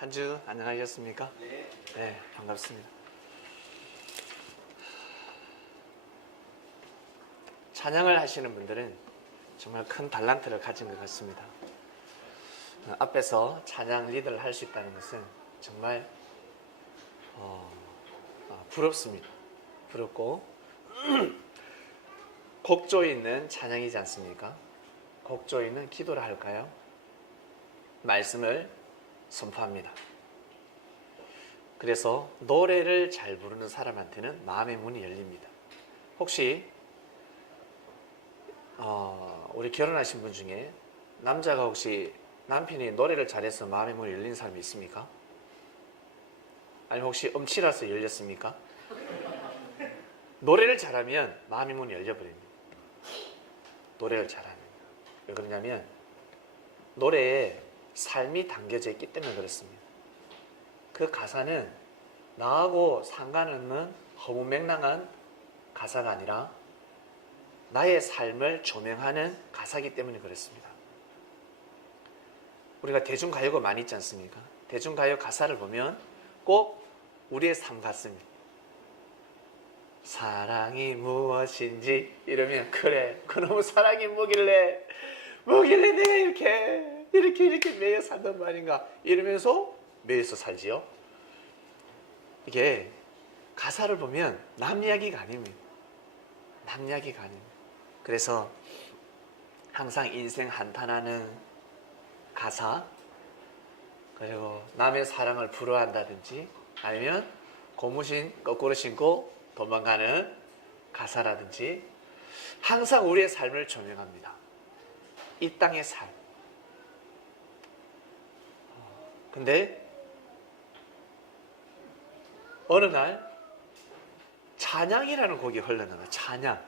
한 주 안녕하셨습니까? 네. 네, 반갑습니다. 찬양을 하시는 분들은 정말 큰 달란트를 가진 것 같습니다. 앞에서 찬양 리더를 할 수 있다는 것은 정말 부럽습니다. 부럽고 곡조 있는 찬양이지 않습니까? 곡조 있는 기도를 할까요? 말씀을 선포합니다. 그래서 노래를 잘 부르는 사람한테는 마음의 문이 열립니다. 혹시 우리 결혼하신 분 중에 남자가 혹시 남편이 노래를 잘해서 마음의 문이 열린 사람이 있습니까? 아니면 혹시 음치라서 열렸습니까? 노래를 잘하면 마음의 문이 열려버립니다. 노래를 잘하면. 왜 그러냐면 노래에 삶이 담겨져 있기 때문에 그렇습니다. 그 가사는 나하고 상관없는 허무맹랑한 가사가 아니라 나의 삶을 조명하는 가사이기 때문에 그렇습니다. 우리가 대중가요가 많이 있지 않습니까? 대중가요 가사를 보면 꼭 우리의 삶 같습니다. 사랑이 무엇인지 이러면 그래 그놈의 사랑이 뭐길래 내가 이렇게 매여 산단 말인가 이러면서 매여서 살지요. 이게 가사를 보면 남 이야기가 아닙니다. 남 이야기가 아닙니다. 그래서 항상 인생 한탄하는 가사, 그리고 남의 사랑을 부러워한다든지 아니면 고무신 거꾸로 신고 도망가는 가사라든지 항상 우리의 삶을 조명합니다. 이 땅의 삶. 근데 어느 날 찬양이라는 곡이 흘러나와요. 찬양.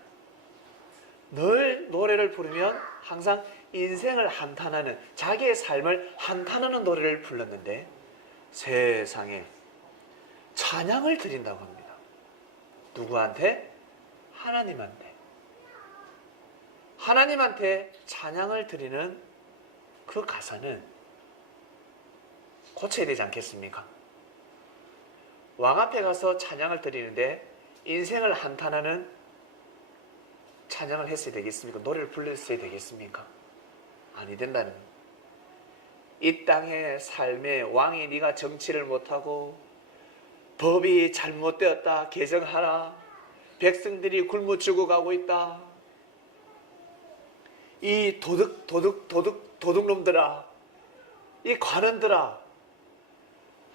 늘 노래를 부르면 항상 인생을 한탄하는, 자기의 삶을 한탄하는 노래를 불렀는데 세상에 찬양을 드린다고 합니다. 누구한테? 하나님한테. 하나님한테 찬양을 드리는 그 가사는 고쳐야 되지 않겠습니까? 왕 앞에 가서 찬양을 드리는데 인생을 한탄하는 찬양을 했어야 되겠습니까? 노래를 불렀어야 되겠습니까? 아니 된다는 거예요. 이 땅의 삶의 왕이 네가 정치를 못하고 법이 잘못되었다 개정하라. 백성들이 굶어 죽어가고 있다. 이 도둑놈들아, 이 관원들아,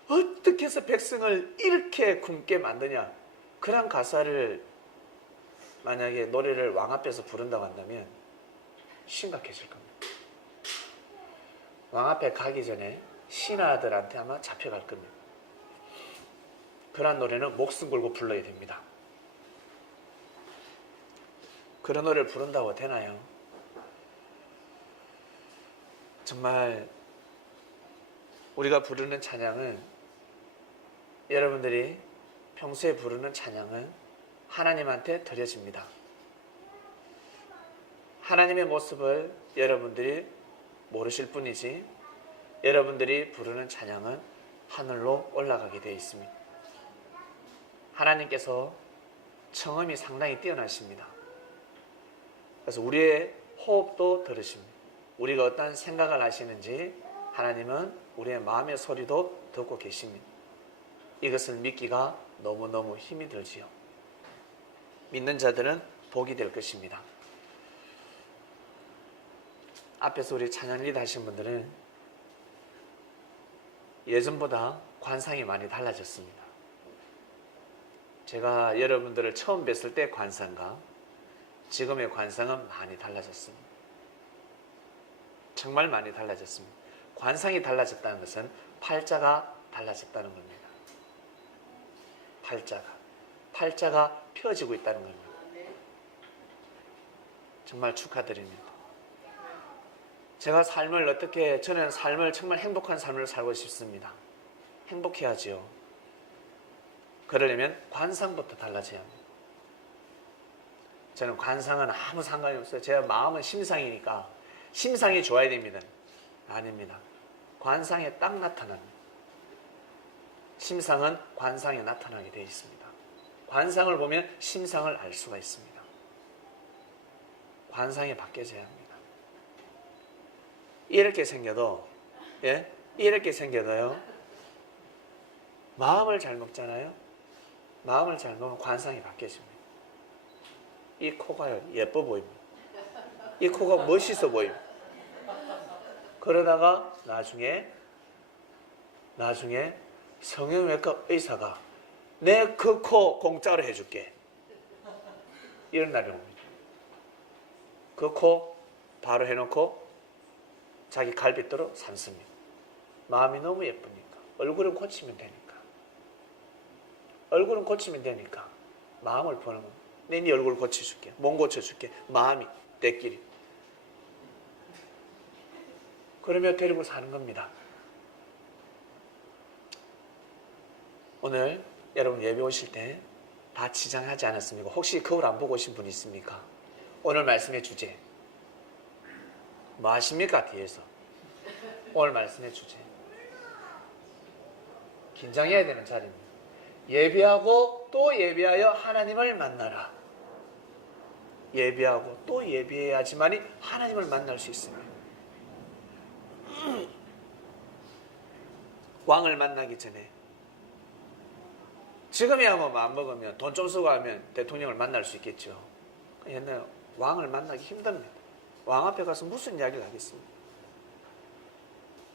어떻게 해서 백성을 이렇게 굶게 만드냐. 그런 가사를 만약에 노래를 왕 앞에서 부른다고 한다면 심각해질 겁니다. 왕 앞에 가기 전에 신하들한테 아마 잡혀갈 겁니다. 그런 노래는 목숨 걸고 불러야 됩니다. 그런 노래를 부른다고 되나요? 정말 우리가 부르는 찬양은, 여러분들이 평소에 부르는 찬양은 하나님한테 드려집니다. 하나님의 모습을 여러분들이 모르실 뿐이지 여러분들이 부르는 찬양은 하늘로 올라가게 되어 있습니다. 하나님께서 청음이 상당히 뛰어나십니다. 그래서 우리의 호흡도 들으십니다. 우리가 어떤 생각을 하시는지 하나님은 우리의 마음의 소리도 듣고 계십니다. 이것을 믿기가 너무너무 힘이 들지요. 믿는 자들은 복이 될 것입니다. 앞에서 우리 찬양 리더 하신 분들은 예전보다 관상이 많이 달라졌습니다. 제가 여러분들을 처음 뵀을 때 관상과 지금의 관상은 많이 달라졌습니다. 정말 많이 달라졌습니다. 관상이 달라졌다는 것은 팔자가 달라졌다는 겁니다. 팔자가 펴지고 있다는 겁니다. 정말 축하드립니다. 제가 저는 삶을 정말 행복한 삶을 살고 싶습니다. 행복해야지요. 그러려면 관상부터 달라져야 합니다. 저는 관상은 아무 상관이 없어요. 제 마음은 심상이니까 심상이 좋아야 됩니다. 아닙니다. 관상에 딱 나타납니다. 심상은 관상에 나타나게 되어 있습니다. 관상을 보면 심상을 알 수가 있습니다. 관상이 바뀌어져야 합니다. 이렇게 생겨도, 예? 이렇게 생겨도요, 마음을 잘 먹잖아요. 마음을 잘 먹으면 관상이 바뀌어집니다. 이 코가요, 예뻐 보입니다. 이 코가 멋있어 보입니다. 그러다가 나중에 성형외과 의사가 내 그 코 공짜로 해줄게. 이런 날이 옵니다. 그 코 바로 해놓고 자기 갈비뼈로 삼습니다. 마음이 너무 예쁘니까. 얼굴은 고치면 되니까. 얼굴은 고치면 되니까. 마음을 보는 겁니다. 네 얼굴 고쳐줄게. 몸 고쳐줄게. 마음이 때끼리. 그러며 데리고 사는 겁니다. 오늘 여러분 예배 오실 때 다 지장하지 않았습니까? 혹시 거울 안 보고 오신 분 있습니까? 오늘 말씀의 주제 뭐 하십니까? 뒤에서 오늘 말씀의 주제 긴장해야 되는 자리입니다. 예배하고 또 예배하여 하나님을 만나라. 예배하고 또 예배해야지만이 하나님을 만날 수 있습니다. 왕을 만나기 전에 지금이야 뭐 마음먹으면 돈 좀 쓰고 하면 대통령을 만날 수 있겠죠. 옛날에 왕을 만나기 힘듭니다. 왕 앞에 가서 무슨 이야기를 하겠습니까?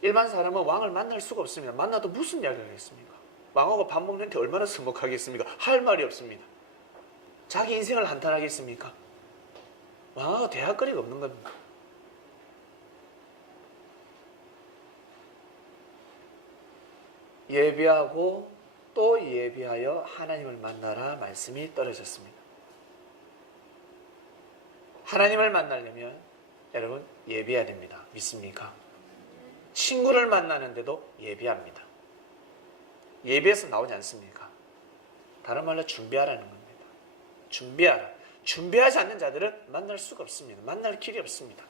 일반 사람은 왕을 만날 수가 없습니다. 만나도 무슨 이야기를 하겠습니까? 왕하고 밥 먹는데 얼마나 서먹하겠습니까? 할 말이 없습니다. 자기 인생을 한탄하겠습니까? 왕하고 대화거리가 없는 겁니다. 예배하고 또 예배하여 하나님을 만나라 말씀이 떨어졌습니다. 하나님을 만나려면 여러분 예배해야 됩니다. 믿습니까? 친구를 만나는데도 예배합니다. 예배에서 나오지 않습니까? 다른 말로 준비하라는 겁니다. 준비하라. 준비하지 않는 자들은 만날 수가 없습니다. 만날 길이 없습니다.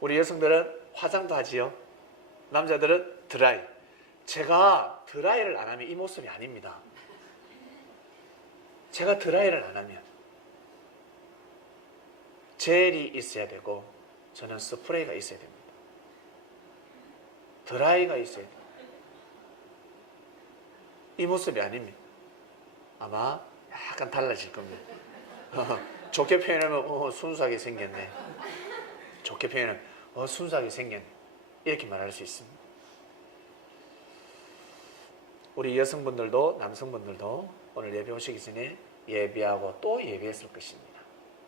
우리 여성들은 화장도 하지요. 남자들은 드라이. 제가 드라이를 안 하면 이 모습이 아닙니다. 제가 드라이를 안 하면 젤이 있어야 되고 저는 스프레이가 있어야 됩니다. 드라이가 있어야 돼요. 이 모습이 아닙니다. 아마 약간 달라질 겁니다. 좋게 표현하면 순수하게 생겼네. 좋게 표현하면 순수하게 생겼네. 이렇게 말할 수 있습니다. 우리 여성분들도 남성분들도 오늘 예배 오시기 전에 예배하고 또 예배했을 것입니다.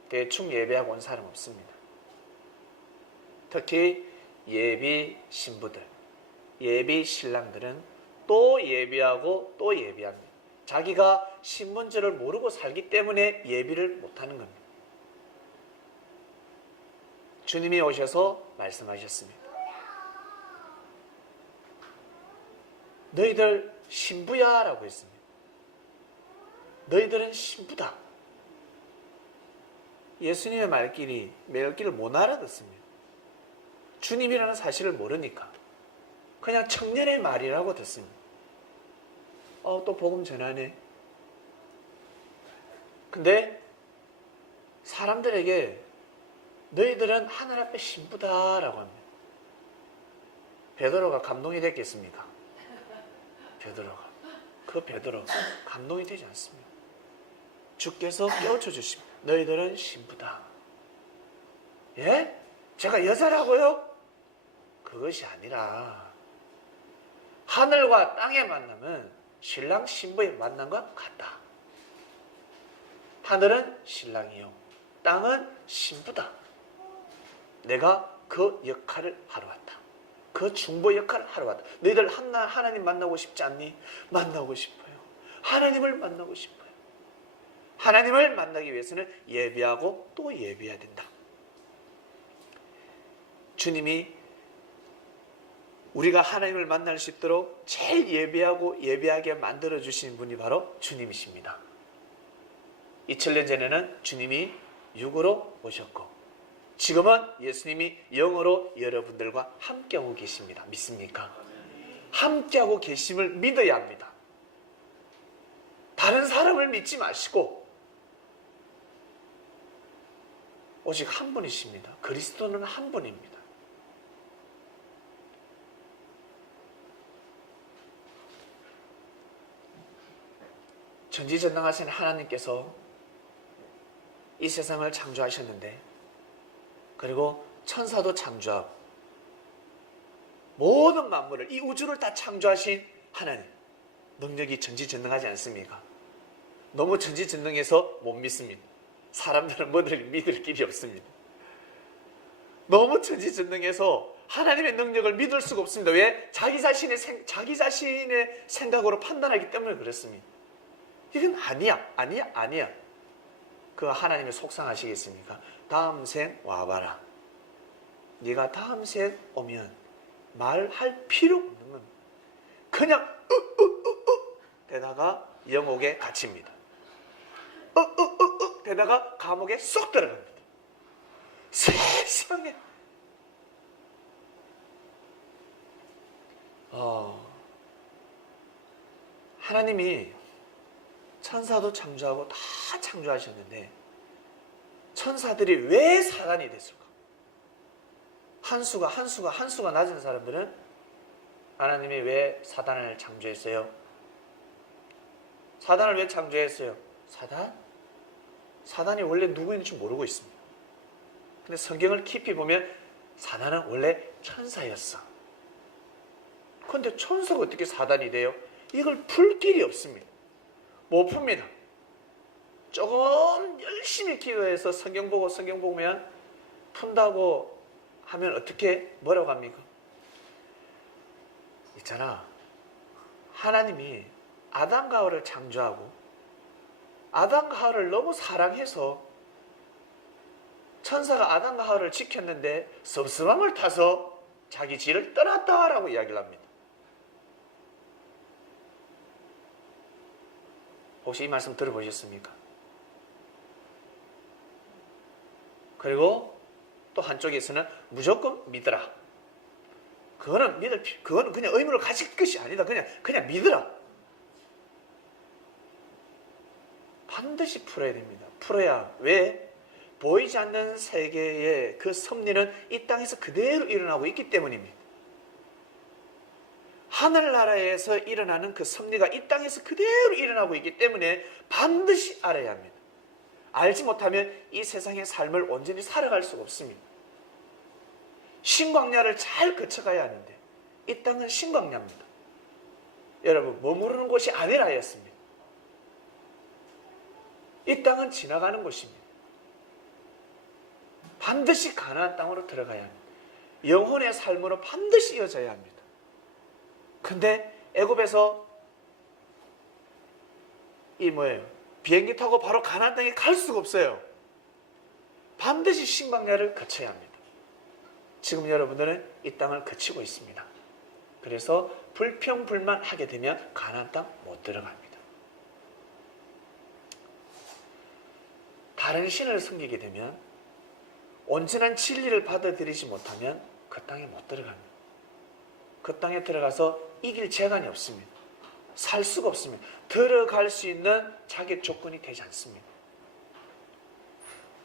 대충 예배하고 온 사람 없습니다. 특히 예비 신부들, 예비 신랑들은 또 예배하고 또 예배합니다. 자기가 신분줄을 모르고 살기 때문에 예배를 못하는 겁니다. 주님이 오셔서 말씀하셨습니다. 너희들 신부야 라고 했습니다. 너희들은 신부다. 예수님의 말길이 매일길을 못 알아듣습니다. 주님이라는 사실을 모르니까 그냥 청년의 말이라고 듣습니다. 또 복음 전하네. 근데 사람들에게 너희들은 하늘 앞에 신부다라고 합니다. 베드로가 감동이 됐겠습니까? 베드로 감동이 되지 않습니다. 주께서 깨우쳐 주십니다. 너희들은 신부다. 예? 제가 여자라고요? 그것이 아니라 하늘과 땅의 만남은 신랑 신부의 만남과 같다. 하늘은 신랑이요, 땅은 신부다. 내가 그 역할을 하러 왔다. 그 중보 역할을 하러 왔다. 너희들 하나님 만나고 싶지 않니? 만나고 싶어요. 하나님을 만나고 싶어요. 하나님을 만나기 위해서는 예배하고 또 예배해야 된다. 주님이 우리가 하나님을 만날 수 있도록 제일 예배하고 예배하게 만들어주신 분이 바로 주님이십니다. 2000년 전에는 주님이 육으로 오셨고 지금은 예수님이 영으로 여러분들과 함께하고 계십니다. 믿습니까? 함께하고 계심을 믿어야 합니다. 다른 사람을 믿지 마시고 오직 한 분이십니다. 그리스도는 한 분입니다. 전지전능하신 하나님께서 이 세상을 창조하셨는데, 그리고 천사도 창조하고 모든 만물을, 이 우주를 다 창조하신 하나님, 능력이 전지전능하지 않습니까? 너무 전지전능해서 못 믿습니다. 사람들은 뭐를 믿을 길이 없습니다. 너무 전지전능해서 하나님의 능력을 믿을 수가 없습니다. 왜? 자기 자신의 생각으로 판단하기 때문에 그렇습니다. 이건 아니야. 그 하나님이 속상하시겠습니까? 다음 생 와봐라. 네가 다음 생 오면 말할 필요 없는 겁니다. 그냥 되다가 영옥에 갇힙니다. 되다가 감옥에 쏙 들어갑니다. 세상에. 하나님이 천사도 창조하고 다 창조하셨는데 천사들이 왜 사단이 됐을까? 한수가 낮은 사람들은 하나님이 왜 사단을 창조했어요? 사단을 왜 창조했어요? 사단이 원래 누구인지 모르고 있습니다. 근데 성경을 깊이 보면 사단은 원래 천사였어. 그런데 천사가 어떻게 사단이 돼요? 이걸 풀 길이 없습니다. 못 풉니다. 조금 열심히 기도해서 성경 보면 푼다고 하면 어떻게 뭐라고 합니까? 있잖아, 하나님이 아담과 하와를 창조하고 아담과 하와를 너무 사랑해서 천사가 아담과 하와를 지켰는데 섭섭함을 타서 자기 지를 떠났다라고 이야기를 합니다. 혹시 이 말씀 들어보셨습니까? 그리고 또 한쪽에서는 무조건 믿어라. 그거는 그냥 의무를 가질 것이 아니다. 그냥 믿어라. 반드시 풀어야 됩니다. 풀어야. 왜? 보이지 않는 세계의 그 섭리는 이 땅에서 그대로 일어나고 있기 때문입니다. 하늘나라에서 일어나는 그 섭리가 이 땅에서 그대로 일어나고 있기 때문에 반드시 알아야 합니다. 알지 못하면 이 세상의 삶을 온전히 살아갈 수가 없습니다. 신광야를 잘 거쳐가야 하는데 이 땅은 신광야입니다. 여러분, 머무르는 곳이 아니라 하였습니다. 이 땅은 지나가는 곳입니다. 반드시 가나안 땅으로 들어가야 합니다. 영혼의 삶으로 반드시 이어져야 합니다. 근데 애굽에서 비행기 타고 바로 가나안 땅에 갈 수가 없어요. 반드시 신광야를 거쳐야 합니다. 지금 여러분들은 이 땅을 거치고 있습니다. 그래서 불평불만하게 되면 가나안 땅 못 들어갑니다. 다른 신을 섬기게 되면, 온전한 진리를 받아들이지 못하면 그 땅에 못 들어갑니다. 그 땅에 들어가서 이길 재간이 없습니다. 살 수가 없습니다. 들어갈 수 있는 자격 조건이 되지 않습니다.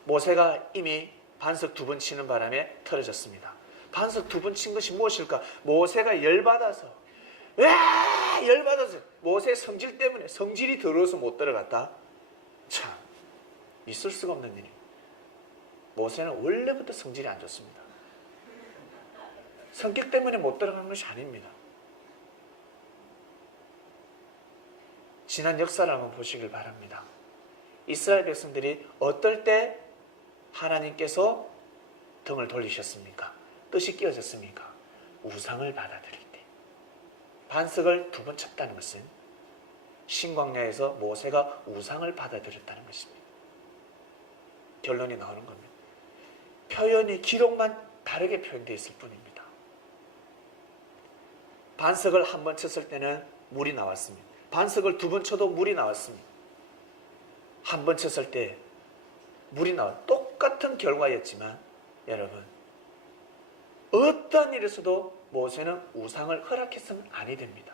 모세가 이미 반석 2번 치는 바람에 틀어졌습니다. 반석 2번 친 것이 무엇일까? 모세가 열받아서 모세의 성질 때문에, 성질이 더러워서 못 들어갔다. 참, 있을 수가 없는 일입니다. 모세는 원래부터 성질이 안 좋습니다. 성격 때문에 못 들어가는 것이 아닙니다. 지난 역사를 한번 보시길 바랍니다. 이스라엘 백성들이 어떨 때 하나님께서 등을 돌리셨습니까? 뜻이 끼어졌습니까? 우상을 받아들일 때. 반석을 2번 쳤다는 것은 신광야에서 모세가 우상을 받아들였다는 것입니다. 결론이 나오는 겁니다. 표현이, 기록만 다르게 표현되어 있을 뿐입니다. 반석을 1번 쳤을 때는 물이 나왔습니다. 반석을 2번 쳐도 물이 나왔습니다. 1번 쳤을 때 물이 나와 똑같은 결과였지만, 여러분, 어떤 일에서도 모세는 우상을 허락했으면 아니 됩니다.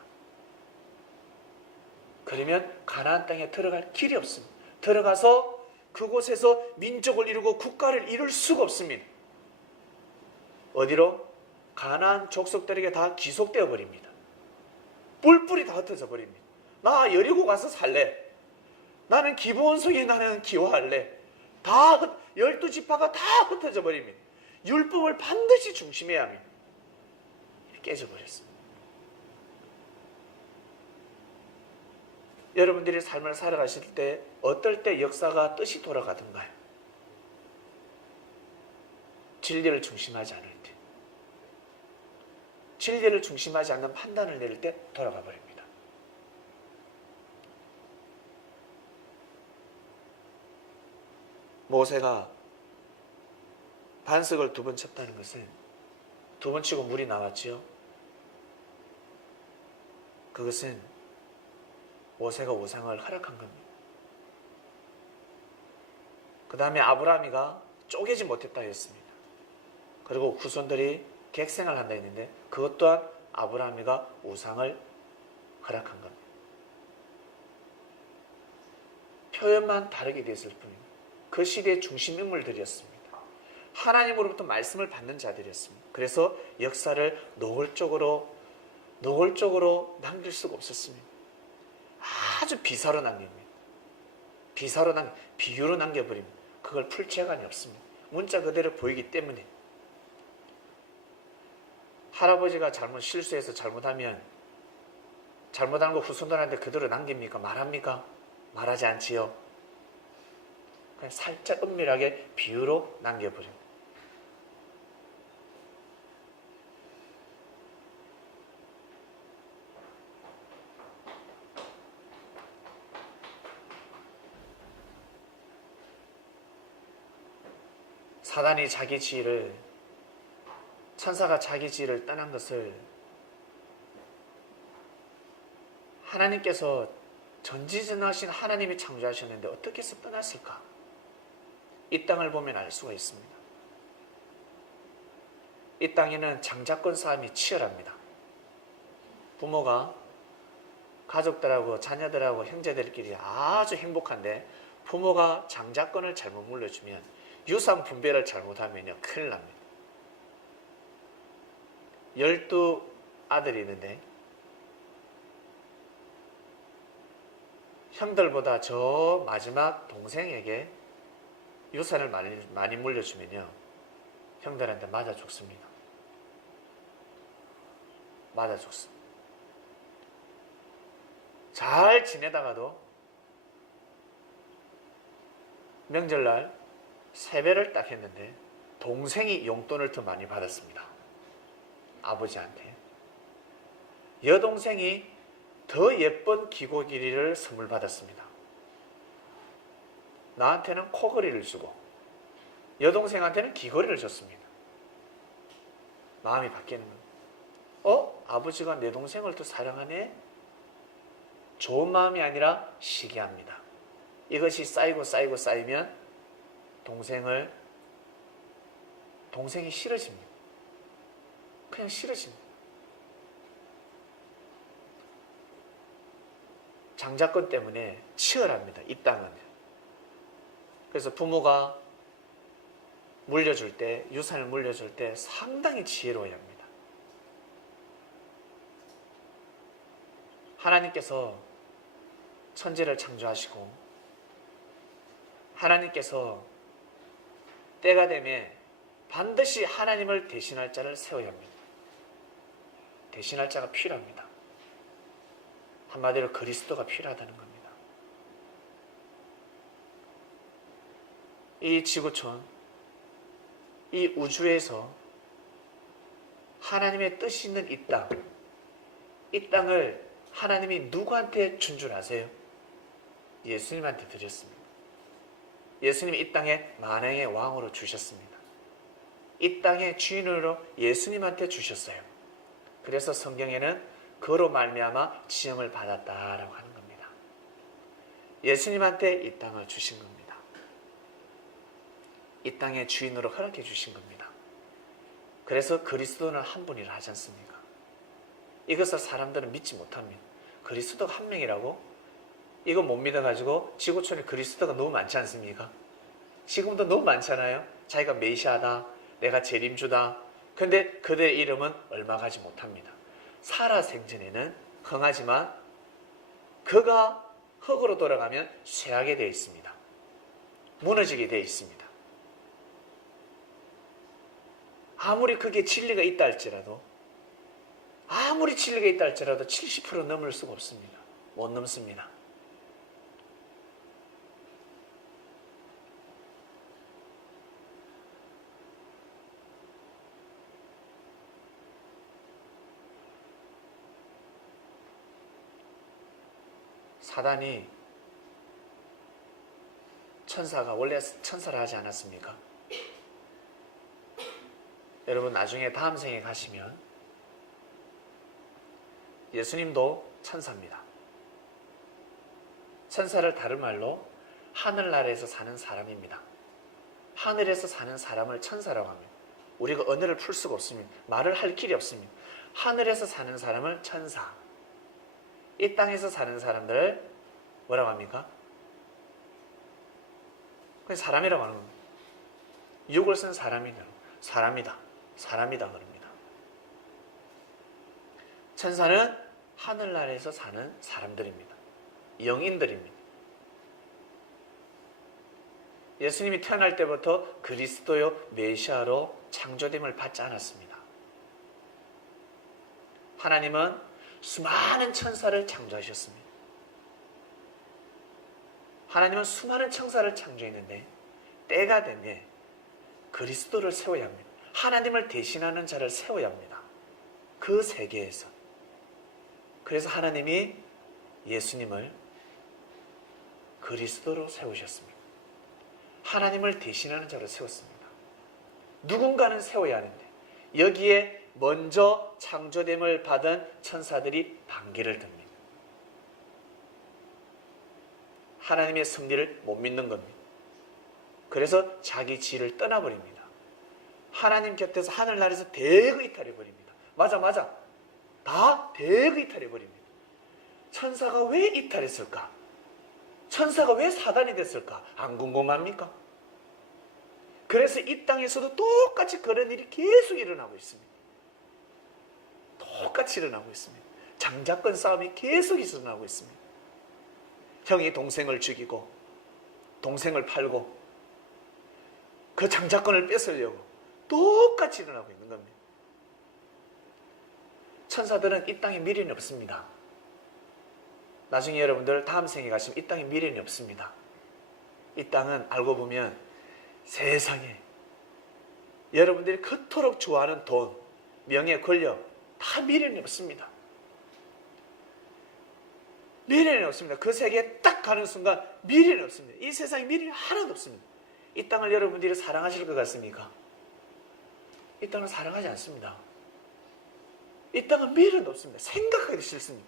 그러면 가나안 땅에 들어갈 길이 없습니다. 들어가서 그곳에서 민족을 이루고 국가를 이룰 수가 없습니다. 어디로? 가나안 족속들에게 다 귀속되어 버립니다. 뿔뿔이 다 흩어져 버립니다. 나 여리고 가서 살래. 나는 기브온 성에 나는 기워할래. 다 12지파가 다 흩어져 버립니다. 율법을 반드시 중심해야 합니다. 깨져버렸습니다. 여러분들이 삶을 살아가실 때 어떨 때 역사가 뜻이 돌아가던가요? 진리를 중심하지 않을 때, 진리를 중심하지 않는 판단을 내릴 때 돌아가 버립니다. 모세가 반석을 2번 쳤다는 것은 2번 치고 물이 나왔지요. 그것은 모세가 우상을 허락한 겁니다. 그 다음에 아브라함이가 쪼개지 못했다 했습니다. 그리고 후손들이 객생을 한다 했는데 그것 또한 아브라함이가 우상을 허락한 겁니다. 표현만 다르게 됐을 뿐입니다. 그 시대의 중심 인물들이었습니다. 하나님으로부터 말씀을 받는 자들이었습니다. 그래서 역사를 노골적으로 남길 수가 없었습니다. 아주 비사로 남깁니다. 비유로 남겨버립니다. 그걸 풀 재간이 없습니다. 문자 그대로 보이기 때문에. 할아버지가 실수해서 잘못하면 잘못한 거 후손들한테 그대로 남깁니까? 말합니까? 말하지 않지요. 그냥 살짝 은밀하게 비유로 남겨버립니다. 사단이 자기 지위를, 천사가 자기 지위를 떠난 것을 하나님께서 전지전능하신 하나님이 창조하셨는데 어떻게 해서 떠났을까? 이 땅을 보면 알 수가 있습니다. 이 땅에는 장자권 싸움이 치열합니다. 부모가 가족들하고 자녀들하고 형제들끼리 아주 행복한데 부모가 장자권을 잘못 물려주면 유산 분배를 잘못하면요 큰일 납니다. 12아들이 있는데 형들보다 저 마지막 동생에게 유산을 많이 물려주면요 형들한테 맞아 죽습니다. 맞아 죽습니다. 잘 지내다가도 명절날 세배를 딱 했는데 동생이 용돈을 더 많이 받았습니다. 아버지한테. 여동생이 더 예쁜 귀고기리를 선물 받았습니다. 나한테는 코걸이를 주고 여동생한테는 귀걸이를 줬습니다. 마음이 바뀌는 겁니다. 아버지가 내 동생을 더 사랑하네? 좋은 마음이 아니라 시기합니다. 이것이 쌓이면 동생이 싫어집니다. 그냥 싫어집니다. 장자권 때문에 치열합니다. 이 땅은. 그래서 부모가 유산을 물려줄 때 상당히 지혜로워야 합니다. 하나님께서 천지를 창조하시고 하나님께서 때가 되면 반드시 하나님을 대신할 자를 세워야 합니다. 대신할 자가 필요합니다. 한마디로 그리스도가 필요하다는 겁니다. 이 지구촌, 이 우주에서 하나님의 뜻이 있는 이 땅을 하나님이 누구한테 준 줄 아세요? 예수님한테 드렸습니다. 예수님이 이 땅에 만왕의 왕으로 주셨습니다. 이 땅의 주인으로 예수님한테 주셨어요. 그래서 성경에는 그로 말미암아 지음을 받았다라고 하는 겁니다. 예수님한테 이 땅을 주신 겁니다. 이 땅의 주인으로 허락해 주신 겁니다. 그래서 그리스도는 한 분이라 하지 않습니까? 이것을 사람들은 믿지 못합니다. 그리스도가 한 명이라고? 이거 못 믿어가지고 지구촌에 그리스도가 너무 많지 않습니까? 지금도 너무 많잖아요. 자기가 메시아다, 내가 재림주다. 근데 그들의 이름은 얼마 가지 못합니다. 살아생전에는 흥하지만 그가 흙으로 돌아가면 쇠하게 되어 있습니다. 무너지게 되어 있습니다. 아무리 그게 진리가 있다 할지라도, 아무리 진리가 있다 할지라도 70% 넘을 수가 없습니다. 못 넘습니다. 사단이 천사가 원래 천사를 하지 않았습니까? 여러분 나중에 다음 생에 가시면 예수님도 천사입니다. 천사를 다른 말로 하늘나라에서 사는 사람입니다. 하늘에서 사는 사람을 천사라고 합니다. 우리가 언어를 풀 수가 없습니다. 말을 할 길이 없습니다. 하늘에서 사는 사람을 천사, 이 땅에서 사는 사람들을 뭐라고 합니까? 그냥 사람이라고 하는 겁니다. 육을 쓴 사람이다. 사람이다 그럽니다. 천사는 하늘나라에서 사는 사람들입니다. 영인들입니다. 예수님이 태어날 때부터 그리스도요 메시아로 창조됨을 받지 않았습니다. 하나님은 수많은 천사를 창조하셨습니다. 하나님은 수많은 천사를 창조했는데 때가 되면 그리스도를 세워야 합니다. 하나님을 대신하는 자를 세워야 합니다. 그 세계에서. 그래서 하나님이 예수님을 그리스도로 세우셨습니다. 하나님을 대신하는 자를 세웠습니다. 누군가는 세워야 하는데 여기에 먼저 창조됨을 받은 천사들이 반기를 듭니다. 하나님의 섭리를 못 믿는 겁니다. 그래서 자기 지를 떠나버립니다. 하나님 곁에서 하늘나라에서 대거 이탈해버립니다. 맞아. 다 대거 이탈해버립니다. 천사가 왜 이탈했을까? 천사가 왜 사단이 됐을까? 안 궁금합니까? 그래서 이 땅에서도 똑같이 그런 일이 계속 일어나고 있습니다. 똑같이 일어나고 있습니다. 장자권 싸움이 계속 일어나고 있습니다. 형이 동생을 죽이고 동생을 팔고 그 장자권을 뺏으려고 똑같이 일어나고 있는 겁니다. 천사들은 이 땅에 미련이 없습니다. 나중에 여러분들 다음 생에 가시면 이 땅에 미련이 없습니다. 이 땅은 알고 보면 세상에 여러분들이 그토록 좋아하는 돈, 명예, 권력 다 미련이 없습니다. 미련이 없습니다. 그 세계에 딱 가는 순간 미련이 없습니다. 이 세상에 미련이 하나도 없습니다. 이 땅을 여러분들이 사랑하실 것 같습니까? 이 땅을 사랑하지 않습니다. 이 땅은 미련도 없습니다. 생각하기 싫습니다.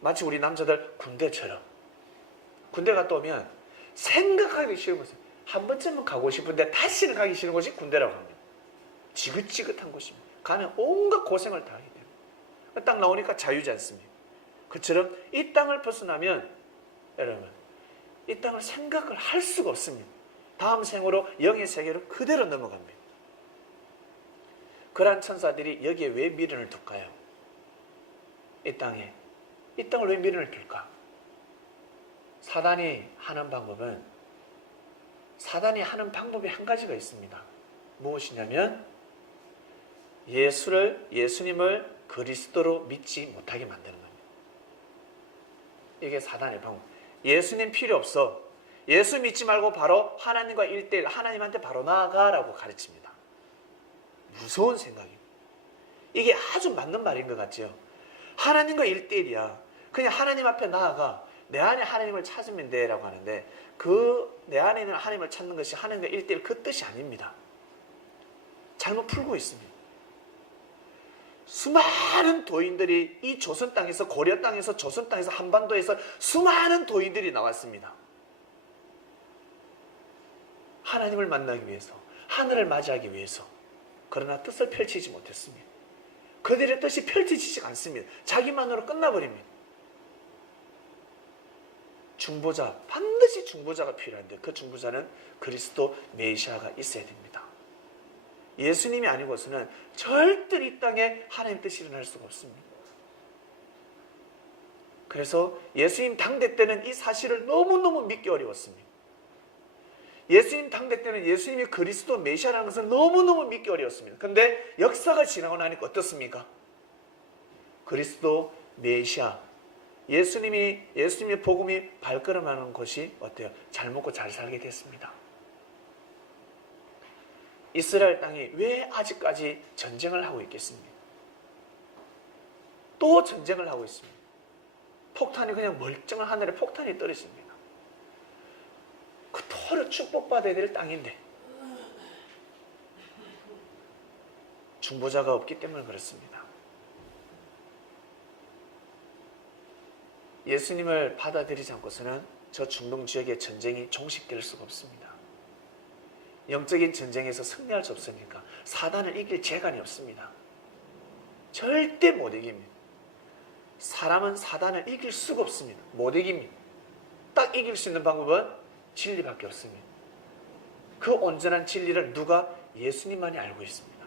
마치 우리 남자들 군대처럼 군대 갔다 오면 생각하기 싫은 곳은 한 번쯤은 가고 싶은데 다시는 가기 싫은 곳이 군대라고 합니다. 지긋지긋한 곳입니다. 가면 온갖 고생을 다 하게 됩니다. 딱 나오니까 자유지 않습니까? 그처럼 이 땅을 벗어나면 여러분 이 땅을 생각을 할 수가 없습니다. 다음 생으로 영의 세계로 그대로 넘어갑니다. 그러한 천사들이 여기에 왜 미련을 둘까요? 이 땅에 이 땅을 왜 미련을 둘까? 사단이 하는 방법이 한 가지가 있습니다. 무엇이냐면 예수님을 그리스도로 믿지 못하게 만드는 겁니다. 이게 사단의 방법. 예수님 필요 없어. 예수 믿지 말고 바로 하나님과 1대1 하나님한테 바로 나아가라고 가르칩니다. 무서운 생각입니다. 이게 아주 맞는 말인 것 같죠? 하나님과 1대1이야. 그냥 하나님 앞에 나아가 내 안에 하나님을 찾으면 돼 라고 하는데 그 내 안에 있는 하나님을 찾는 것이 하나님과 1대1 그 뜻이 아닙니다. 잘못 풀고 있습니다. 수많은 도인들이 이 조선 땅에서 고려 땅에서 조선 땅에서 한반도에서 수많은 도인들이 나왔습니다. 하나님을 만나기 위해서 하늘을 맞이하기 위해서 그러나 뜻을 펼치지 못했습니다. 그들의 뜻이 펼쳐지지 않습니다. 자기만으로 끝나버립니다. 중보자, 반드시 중보자가 필요한데 그 중보자는 그리스도 메시아가 있어야 됩니다. 예수님이 아니고서는 절대 이 땅에 하나님 뜻이 일어날 수가 없습니다. 그래서 예수님 당대 때는 이 사실을 너무너무 믿기 어려웠습니다. 예수님 당대 때는 예수님이 그리스도 메시아라는 것을 너무너무 믿기 어려웠습니다. 그런데 역사가 지나고 나니까 어떻습니까? 그리스도 메시아, 예수님의 복음이 발걸음하는 것이 어때요? 잘 먹고 잘 살게 됐습니다. 이스라엘 땅이 왜 아직까지 전쟁을 하고 있겠습니까? 또 전쟁을 하고 있습니다. 폭탄이 그냥 멀쩡한 하늘에 폭탄이 떨어집니다. 그토록 축복받아야 될 땅인데 중보자가 없기 때문에 그렇습니다. 예수님을 받아들이지 않고서는 저 중동 지역의 전쟁이 종식될 수가 없습니다. 영적인 전쟁에서 승리할 수 없으니까 사단을 이길 재간이 없습니다. 절대 못 이깁니다. 사람은 사단을 이길 수가 없습니다. 못 이깁니다. 딱 이길 수 있는 방법은 진리밖에 없습니다. 그 온전한 진리를 누가? 예수님만이 알고 있습니다.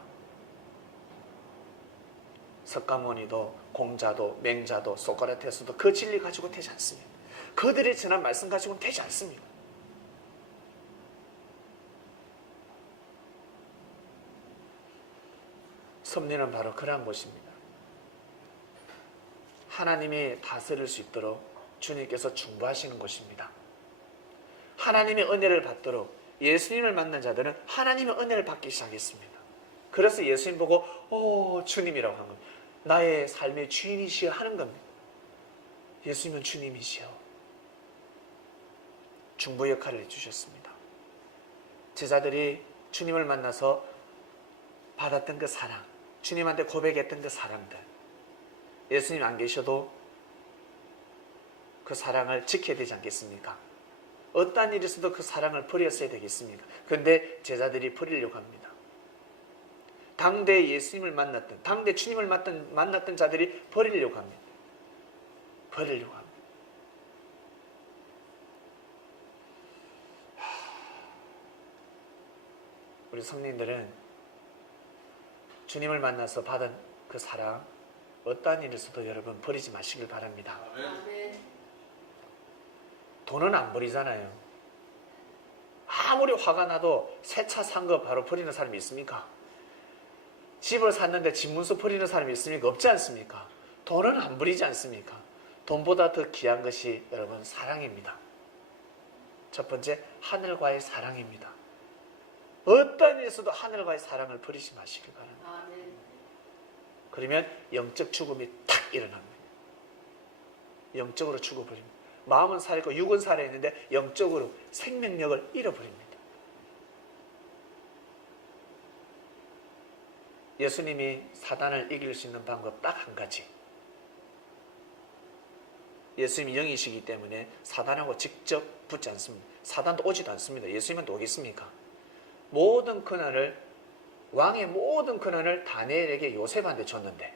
석가모니도 공자도 맹자도 소크라테스도 그 진리 가지고 되지 않습니다. 그들이 전한 말씀 가지고는 되지 않습니다. 섭리는 바로 그러한 것입니다. 하나님이 다스릴 수 있도록 주님께서 중보하시는 것입니다. 하나님의 은혜를 받도록 예수님을 만난 자들은 하나님의 은혜를 받기 시작했습니다. 그래서 예수님 보고 주님이라고 한 겁니다. 나의 삶의 주인이시여 하는 겁니다. 예수님은 주님이시여. 중보 역할을 해주셨습니다. 제자들이 주님을 만나서 받았던 그 사랑, 주님한테 고백했던 그 사랑들, 예수님 안 계셔도 그 사랑을 지켜야 되지 않겠습니까? 어떠한 일이 있어도 그 사랑을 버렸어야 되겠습니까? 그런데 제자들이 버리려고 합니다. 당대 예수님을 만났던, 당대 주님을 만났던 자들이 버리려고 합니다. 버리려고 합니다. 우리 성도님들은 주님을 만나서 받은 그 사랑, 어떠한 일이 있어도 여러분 버리지 마시길 바랍니다. 아멘. 돈은 안 버리잖아요. 아무리 화가 나도 새 차 산 거 바로 버리는 사람이 있습니까? 집을 샀는데 집문서 버리는 사람이 있습니까? 없지 않습니까? 돈은 안 버리지 않습니까? 돈보다 더 귀한 것이 여러분 사랑입니다. 첫 번째, 하늘과의 사랑입니다. 어떤 일에서도 하늘과의 사랑을 버리지 마시길 바랍니다. 아멘. 그러면 영적 죽음이 탁 일어납니다. 영적으로 죽어버립니다. 마음은 살고 육은 살아있는데 영적으로 생명력을 잃어버립니다. 예수님이 사단을 이길 수 있는 방법 딱 한 가지. 예수님이 영이시기 때문에 사단하고 직접 붙지 않습니다. 사단도 오지도 않습니다. 예수님한테 오겠습니까? 모든 권한을, 왕의 모든 권한을 다니엘에게 요셉한테 줬는데,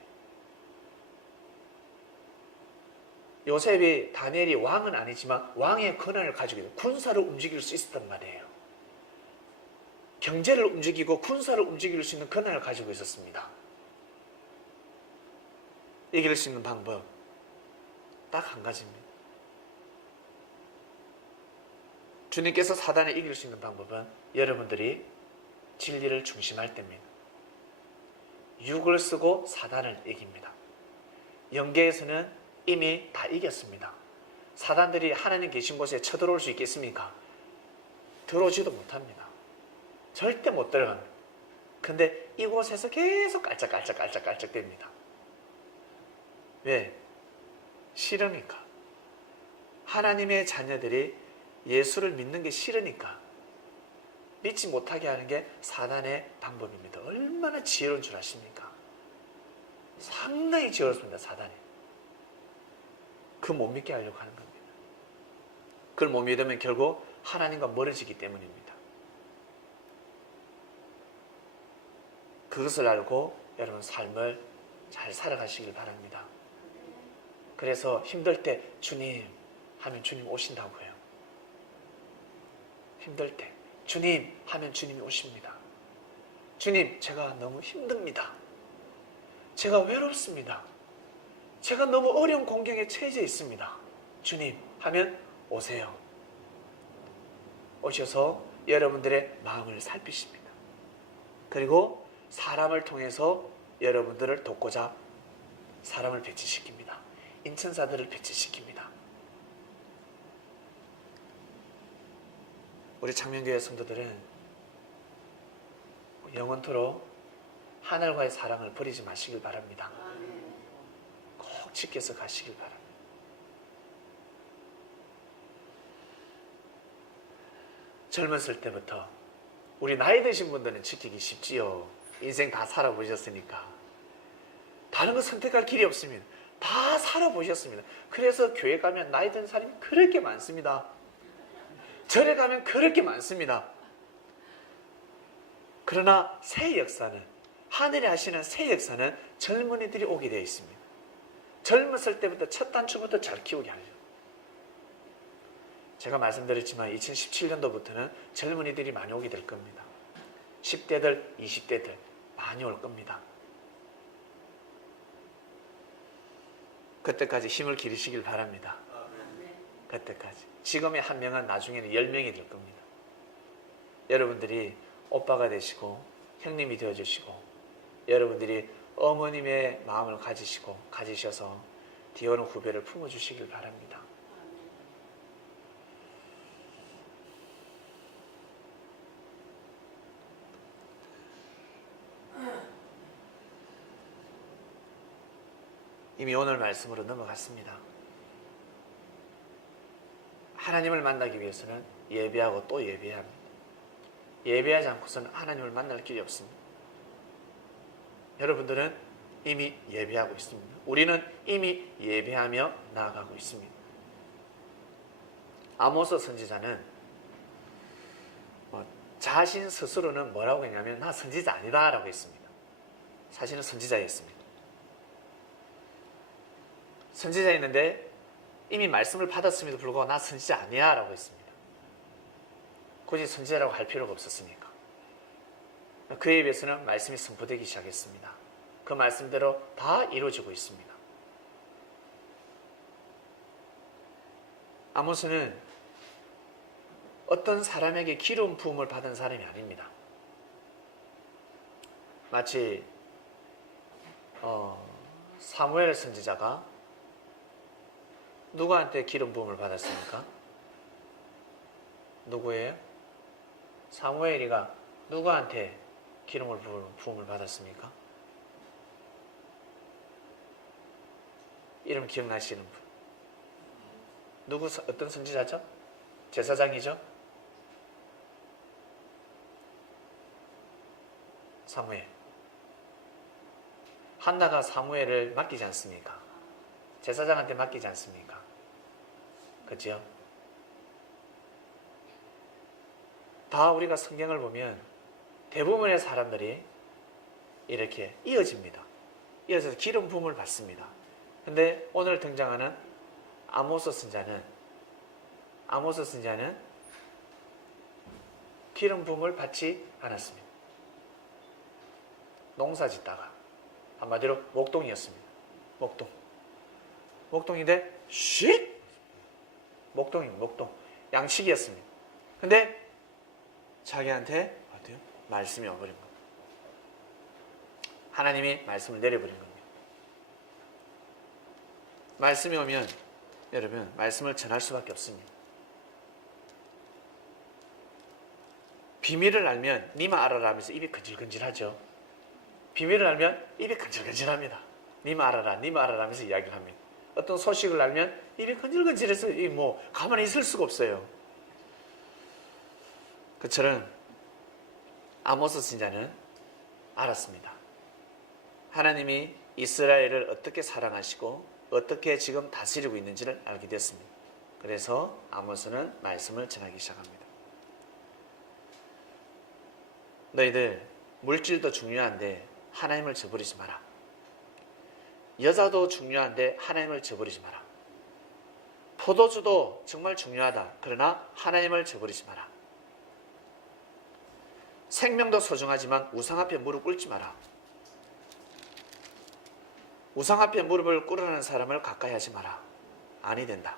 요셉이, 다니엘이 왕은 아니지만 왕의 권한을 가지고 있는, 군사를 움직일 수 있었단 말이에요. 경제를 움직이고 군사를 움직일 수 있는 권한을 가지고 있었습니다. 이길 수 있는 방법 딱 한 가지입니다. 주님께서 사단을 이길 수 있는 방법은 여러분들이 진리를 중심할 때입니다. 육을 쓰고 사단을 이깁니다. 영계에서는 이미 다 이겼습니다. 사단들이 하나님 계신 곳에 쳐들어올 수 있겠습니까? 들어오지도 못합니다. 절대 못 들어갑니다. 근데 이곳에서 계속 깔짝깔짝 됩니다. 왜? 싫으니까. 하나님의 자녀들이 예수를 믿는 게 싫으니까. 믿지 못하게 하는 게 사단의 방법입니다. 얼마나 지혜로운 줄 아십니까? 상당히 지혜롭습니다. 사단이. 그 못 믿게 하려고 하는 겁니다. 그걸 못 믿으면 결국 하나님과 멀어지기 때문입니다. 그것을 알고 여러분 삶을 잘 살아가시길 바랍니다. 그래서 힘들 때 주님 하면 주님 오신다고 해요. 힘들 때 주님 하면 주님이 오십니다. 주님, 제가 너무 힘듭니다. 제가 외롭습니다. 제가 너무 어려운 공경에 처해져 있습니다. 주님 하면 오세요. 오셔서 여러분들의 마음을 살피십니다. 그리고 사람을 통해서 여러분들을 돕고자 사람을 배치시킵니다. 인천사들을 배치시킵니다. 우리 창명교회 성도들은 영원토록 하늘과의 사랑을 버리지 마시길 바랍니다. 꼭 지켜서 가시길 바랍니다. 젊었을 때부터 우리 나이 드신 분들은 지키기 쉽지요. 인생 다 살아보셨으니까. 다른 거 선택할 길이 없습니다. 다 살아보셨습니다. 그래서 교회 가면 나이 든 사람이 그렇게 많습니다. 절에 가면 그렇게 많습니다. 그러나 새 역사는, 하늘에 하시는 새 역사는 젊은이들이 오게 되어 있습니다. 젊었을 때부터 첫 단추부터 잘 키우게 하죠. 제가 말씀드렸지만 2017년도부터는 젊은이들이 많이 오게 될 겁니다. 10대들, 20대들 많이 올 겁니다. 그때까지 힘을 기르시길 바랍니다. 그때까지. 지금의 한 명은 나중에는 10명이 될 겁니다. 여러분들이 오빠가 되시고 형님이 되어주시고 여러분들이 어머님의 마음을 가지셔서 뒤오는 후배를 품어주시길 바랍니다. 이미 오늘 말씀으로 넘어갔습니다. 하나님을 만나기 위해서는 예배하고 또 예배해야 합니다. 예배하지 않고서는 하나님을 만날 길이 없습니다. 여러분들은 이미 예배하고 있습니다. 우리는 이미 예배하며 나아가고 있습니다. 아모스 선지자는 자신 스스로는 뭐라고 했냐면 나 선지자 아니다 라고 했습니다. 사실은 선지자였습니다. 선지자였는데 이미 말씀을 받았음에도 불구하고 나 선지자 아니야 라고 했습니다. 굳이 선지자라고 할 필요가 없었으니까. 그에 비해서는 말씀이 선포되기 시작했습니다. 그 말씀대로 다 이루어지고 있습니다. 아모스는 어떤 사람에게 기름 부음을 받은 사람이 아닙니다. 마치 사무엘 선지자가 누구한테 기름 부음을 받았습니까? 누구예요? 사무엘이가 누구한테 기름을 부음을 받았습니까? 이름 기억나시는 분? 누구, 어떤 선지자죠? 제사장이죠? 사무엘. 한나가 사무엘을 맡기지 않습니까? 제사장한테 맡기지 않습니까? 그죠? 다 우리가 성경을 보면 대부분의 사람들이 이렇게 이어집니다. 이어져서 기름 부음을 받습니다. 근데 오늘 등장하는 아모스 선지자는 기름 부음을 받지 않았습니다. 농사 짓다가 한마디로 목동이었습니다. 목동인데 쉿! 목동 양식이었습니다. 근데 자기한테 어때요? 말씀이 와버린 겁니다. 하나님이 말씀을 내려버린 겁니다. 말씀이 오면 여러분 말씀을 전할 수밖에 없습니다. 비밀을 알면 니마 알아라 하면서 입이 근질근질하죠. 비밀을 알면 입이 근질근질합니다. 니마 알아라 하면서 이야기를 합니다. 어떤 소식을 알면 입이 근질근질해서 가만히 있을 수가 없어요. 그처럼 아모스 선지자는 알았습니다. 하나님이 이스라엘을 어떻게 사랑하시고 어떻게 지금 다스리고 있는지를 알게 됐습니다. 그래서 아모스는 말씀을 전하기 시작합니다. 너희들 물질도 중요한데 하나님을 저버리지 마라. 여자도 중요한데 하나님을 저버리지 마라. 포도주도 정말 중요하다. 그러나 하나님을 저버리지 마라. 생명도 소중하지만 우상 앞에 무릎 꿇지 마라. 우상 앞에 무릎을 꿇으라는 사람을 가까이 하지 마라. 아니 된다.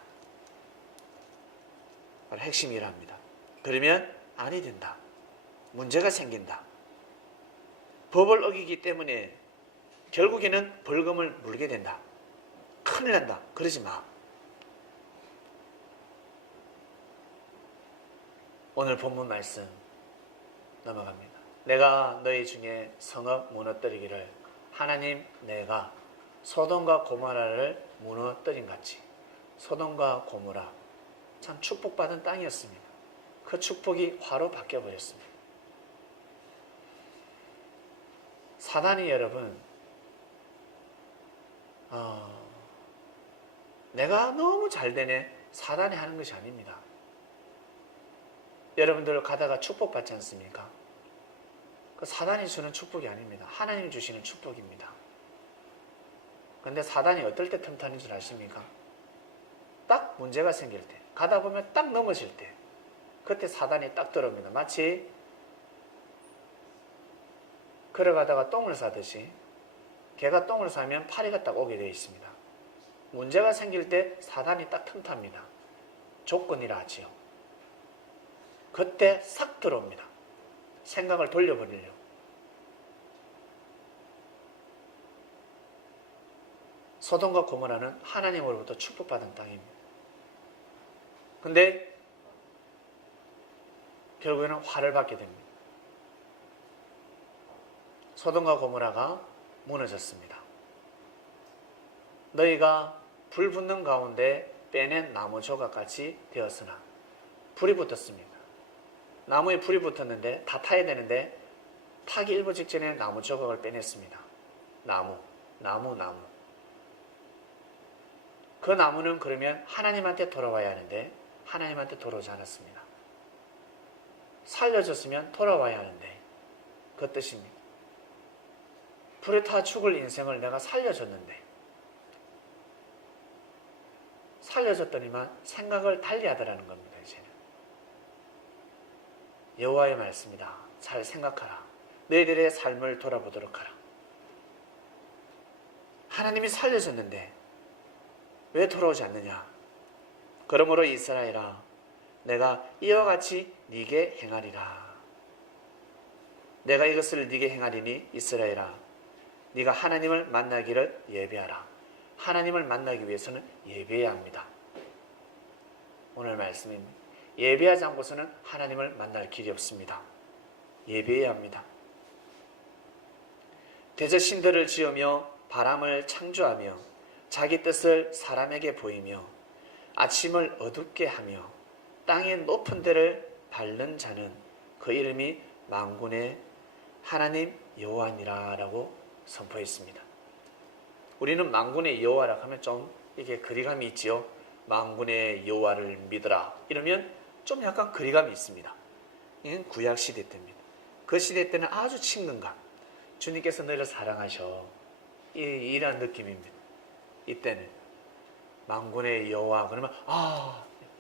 바로 핵심이랍니다. 그러면 아니 된다. 문제가 생긴다. 법을 어기기 때문에 결국에는 벌금을 물게 된다. 큰일 난다. 그러지 마. 오늘 본문 말씀 넘어갑니다. 내가 너희 중에 성읍 무너뜨리기를 하나님 내가 소돔과 고모라를 무너뜨린 같이. 소돔과 고모라 참 축복받은 땅이었습니다. 그 축복이 화로 바뀌어버렸습니다. 사단이 여러분 내가 너무 잘 되네 사단이 하는 것이 아닙니다. 여러분들 가다가 축복받지 않습니까? 그 사단이 주는 축복이 아닙니다. 하나님이 주시는 축복입니다. 그런데 사단이 어떨 때 틈타는 줄 아십니까? 딱 문제가 생길 때, 가다 보면 딱 넘어질 때, 그때 사단이 딱 들어옵니다. 마치 걸어가다가 똥을 싸듯이 개가 똥을 싸면 파리가 딱 오게 되어 있습니다. 문제가 생길 때 사단이 딱 틈탑니다. 조건이라 하지요. 그때 싹 들어옵니다. 생각을 돌려버리려고. 소돔과 고모라는 하나님으로부터 축복받은 땅입니다. 근데 결국에는 화를 받게 됩니다. 소돔과 고모라가 무너졌습니다. 너희가 불 붙는 가운데 빼낸 나무 조각같이 되었으나 불이 붙었습니다. 나무에 불이 붙었는데 다 타야 되는데 타기 일부 직전에 나무 조각을 빼냈습니다. 나무. 그 나무는 그러면 하나님한테 돌아와야 하는데 하나님한테 돌아오지 않았습니다. 살려줬으면 돌아와야 하는데 그 뜻입니다. 불에 타 죽을 인생을 내가 살려줬는데 살려줬더니만 생각을 달리하더라는 겁니다. 이제는 여호와의 말씀이다. 잘 생각하라. 너희들의 삶을 돌아보도록 하라. 하나님이 살려줬는데 왜 돌아오지 않느냐? 그러므로 이스라엘아 내가 이와 같이 네게 행하리라. 내가 이것을 네게 행하리니 이스라엘아 네가 하나님을 만나기를 예배하라. 하나님을 만나기 위해서는 예배해야 합니다. 오늘 말씀입니다. 예배하지 않고서는 하나님을 만날 길이 없습니다. 예배해야 합니다. 대저신들을 지으며 바람을 창조하며 자기 뜻을 사람에게 보이며 아침을 어둡게 하며 땅의 높은 데를 밟는 자는 그 이름이 만군의 하나님 여호와니라 라고 선포했습니다. 우리는 만군의 여호와라 하면 좀 이게 거리감이 있지요. 만군의 여호와를 믿으라 이러면 좀 약간 거리감이 있습니다. 이건 구약시대 때입니다. 그 시대 때는 아주 친근감, 주님께서 너희를 사랑하셔 이런 느낌입니다. 이때는 만군의 여호와 그러면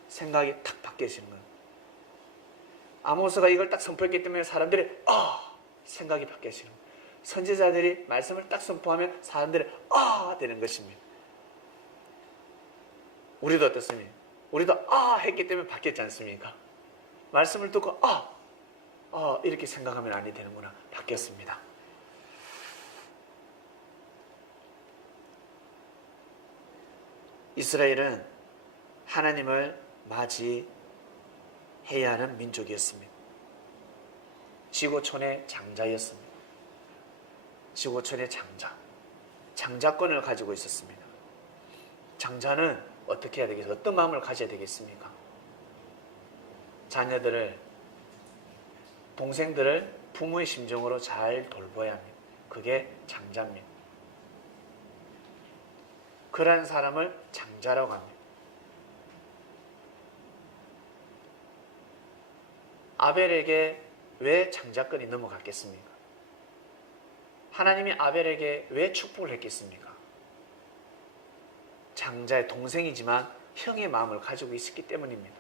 생각이 탁 바뀌어지는 거예요. 아모스가 이걸 딱 선포했기 때문에 사람들이 생각이 바뀌어지는 거예요. 선지자들이 말씀을 딱 선포하면 사람들이 되는 것입니다. 우리도 어떻습니까? 우리도 했기 때문에 바뀌었지 않습니까? 말씀을 듣고 이렇게 생각하면 아니 되는구나. 바뀌었습니다. 이스라엘은 하나님을 맞이해야 하는 민족이었습니다. 지고촌의 장자였습니다. 지고촌의 장자권을 가지고 있었습니다. 장자는 어떻게 해야 되겠어요? 어떤 마음을 가져야 되겠습니까? 자녀들을, 동생들을 부모의 심정으로 잘 돌봐야 합니다. 그게 장자입니다. 그러한 사람을 장자라고 합니다. 아벨에게 왜 장자권이 넘어갔겠습니까? 하나님이 아벨에게 왜 축복을 했겠습니까? 장자의 동생이지만 형의 마음을 가지고 있었기 때문입니다.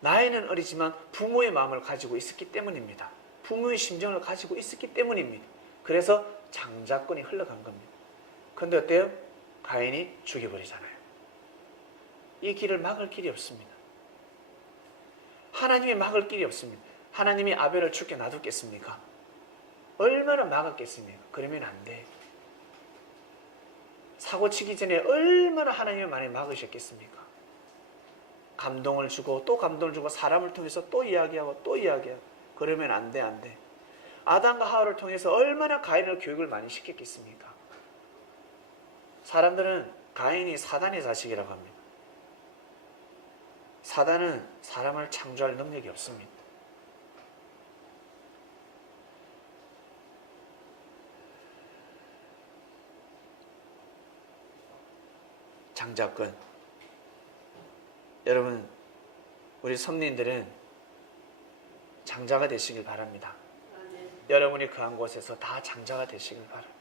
나이는 어리지만 부모의 마음을 가지고 있었기 때문입니다. 부모의 심정을 가지고 있었기 때문입니다. 그래서 장자권이 흘러간 겁니다. 그런데 어때요? 가인이 죽여버리잖아요. 이 길을 막을 길이 없습니다. 하나님이 막을 길이 없습니다. 하나님이 아벨을 죽게 놔두겠습니까? 얼마나 막았겠습니까? 그러면 안 돼. 사고 치기 전에 얼마나 하나님이 많이 막으셨겠습니까? 감동을 주고 또 감동을 주고 사람을 통해서 또 이야기하고 또 이야기하고 그러면 안 돼, 안 돼. 아담과 하와를 통해서 얼마나 가인을 교육을 많이 시켰겠습니까? 사람들은 가인이 사단의 자식이라고 합니다. 사단은 사람을 창조할 능력이 없습니다. 장자권. 여러분, 우리 성도님들은 장자가 되시길 바랍니다. 여러분이 그한 곳에서 다 장자가 되시길 바랍니다.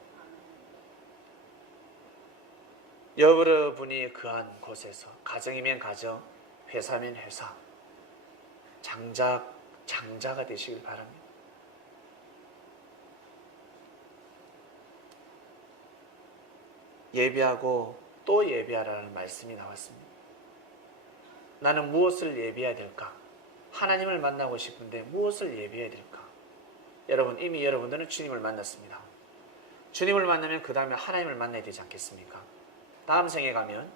여러분이 그한 곳에서 가정이면 가정, 회사면 회사, 장자가 되시길 바랍니다. 예비하고 또 예비하라는 말씀이 나왔습니다. 나는 무엇을 예비해야 될까? 하나님을 만나고 싶은데 무엇을 예비해야 될까? 여러분, 이미 여러분들은 주님을 만났습니다. 주님을 만나면 그 다음에 하나님을 만나야 되지 않겠습니까? 다음 생에 가면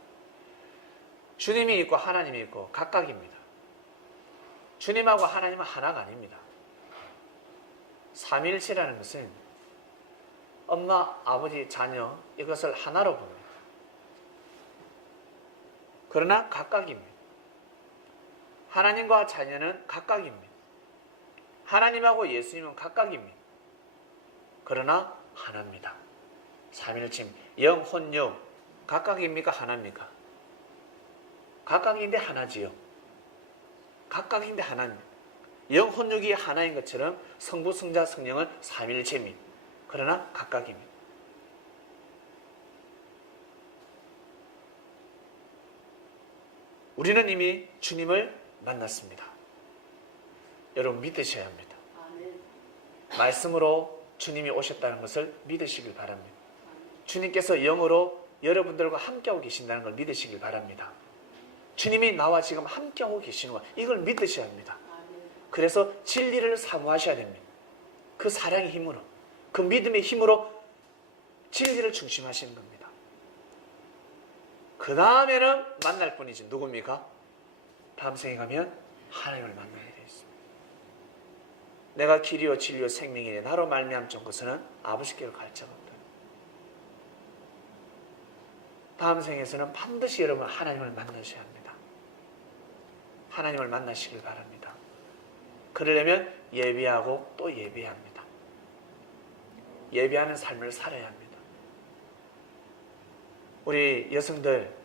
주님이 있고 하나님이 있고 각각입니다. 주님하고 하나님은 하나가 아닙니다. 삼위일체라는 것은 엄마, 아버지, 자녀 이것을 하나로 봅니다. 그러나 각각입니다. 하나님과 자녀는 각각입니다. 하나님하고 예수님은 각각입니다. 그러나 하나입니다. 삼위일체, 영, 혼, 영 각각입니까? 하나입니까? 각각인데 하나지요. 각각인데 하나입니다. 영, 혼, 육이 하나인 것처럼 성부, 성자, 성령은 삼위일체입니다. 그러나 각각입니다. 우리는 이미 주님을 만났습니다. 여러분 믿으셔야 합니다. 말씀으로 주님이 오셨다는 것을 믿으시길 바랍니다. 주님께서 영으로 여러분들과 함께하고 계신다는 걸 믿으시길 바랍니다. 주님이 나와 지금 함께하고 계시는 거 이걸 믿으셔야 합니다. 그래서 진리를 사모하셔야 됩니다. 그 사랑의 힘으로, 그 믿음의 힘으로 진리를 중심하시는 겁니다. 그 다음에는 만날 뿐이지 누굽니까? 다음 생에 가면 하나님을 만나야 되어 있습니다. 내가 길이요 진리요 생명이니 나로 말미암은 것은 아버지께로 갈 자가 없다. 다음 생에서는 반드시 여러분 하나님을 만나셔야 합니다. 하나님을 만나시길 바랍니다. 그러려면 예비하고 또 예비해야 합니다. 예비하는 삶을 살아야 합니다. 우리 여성들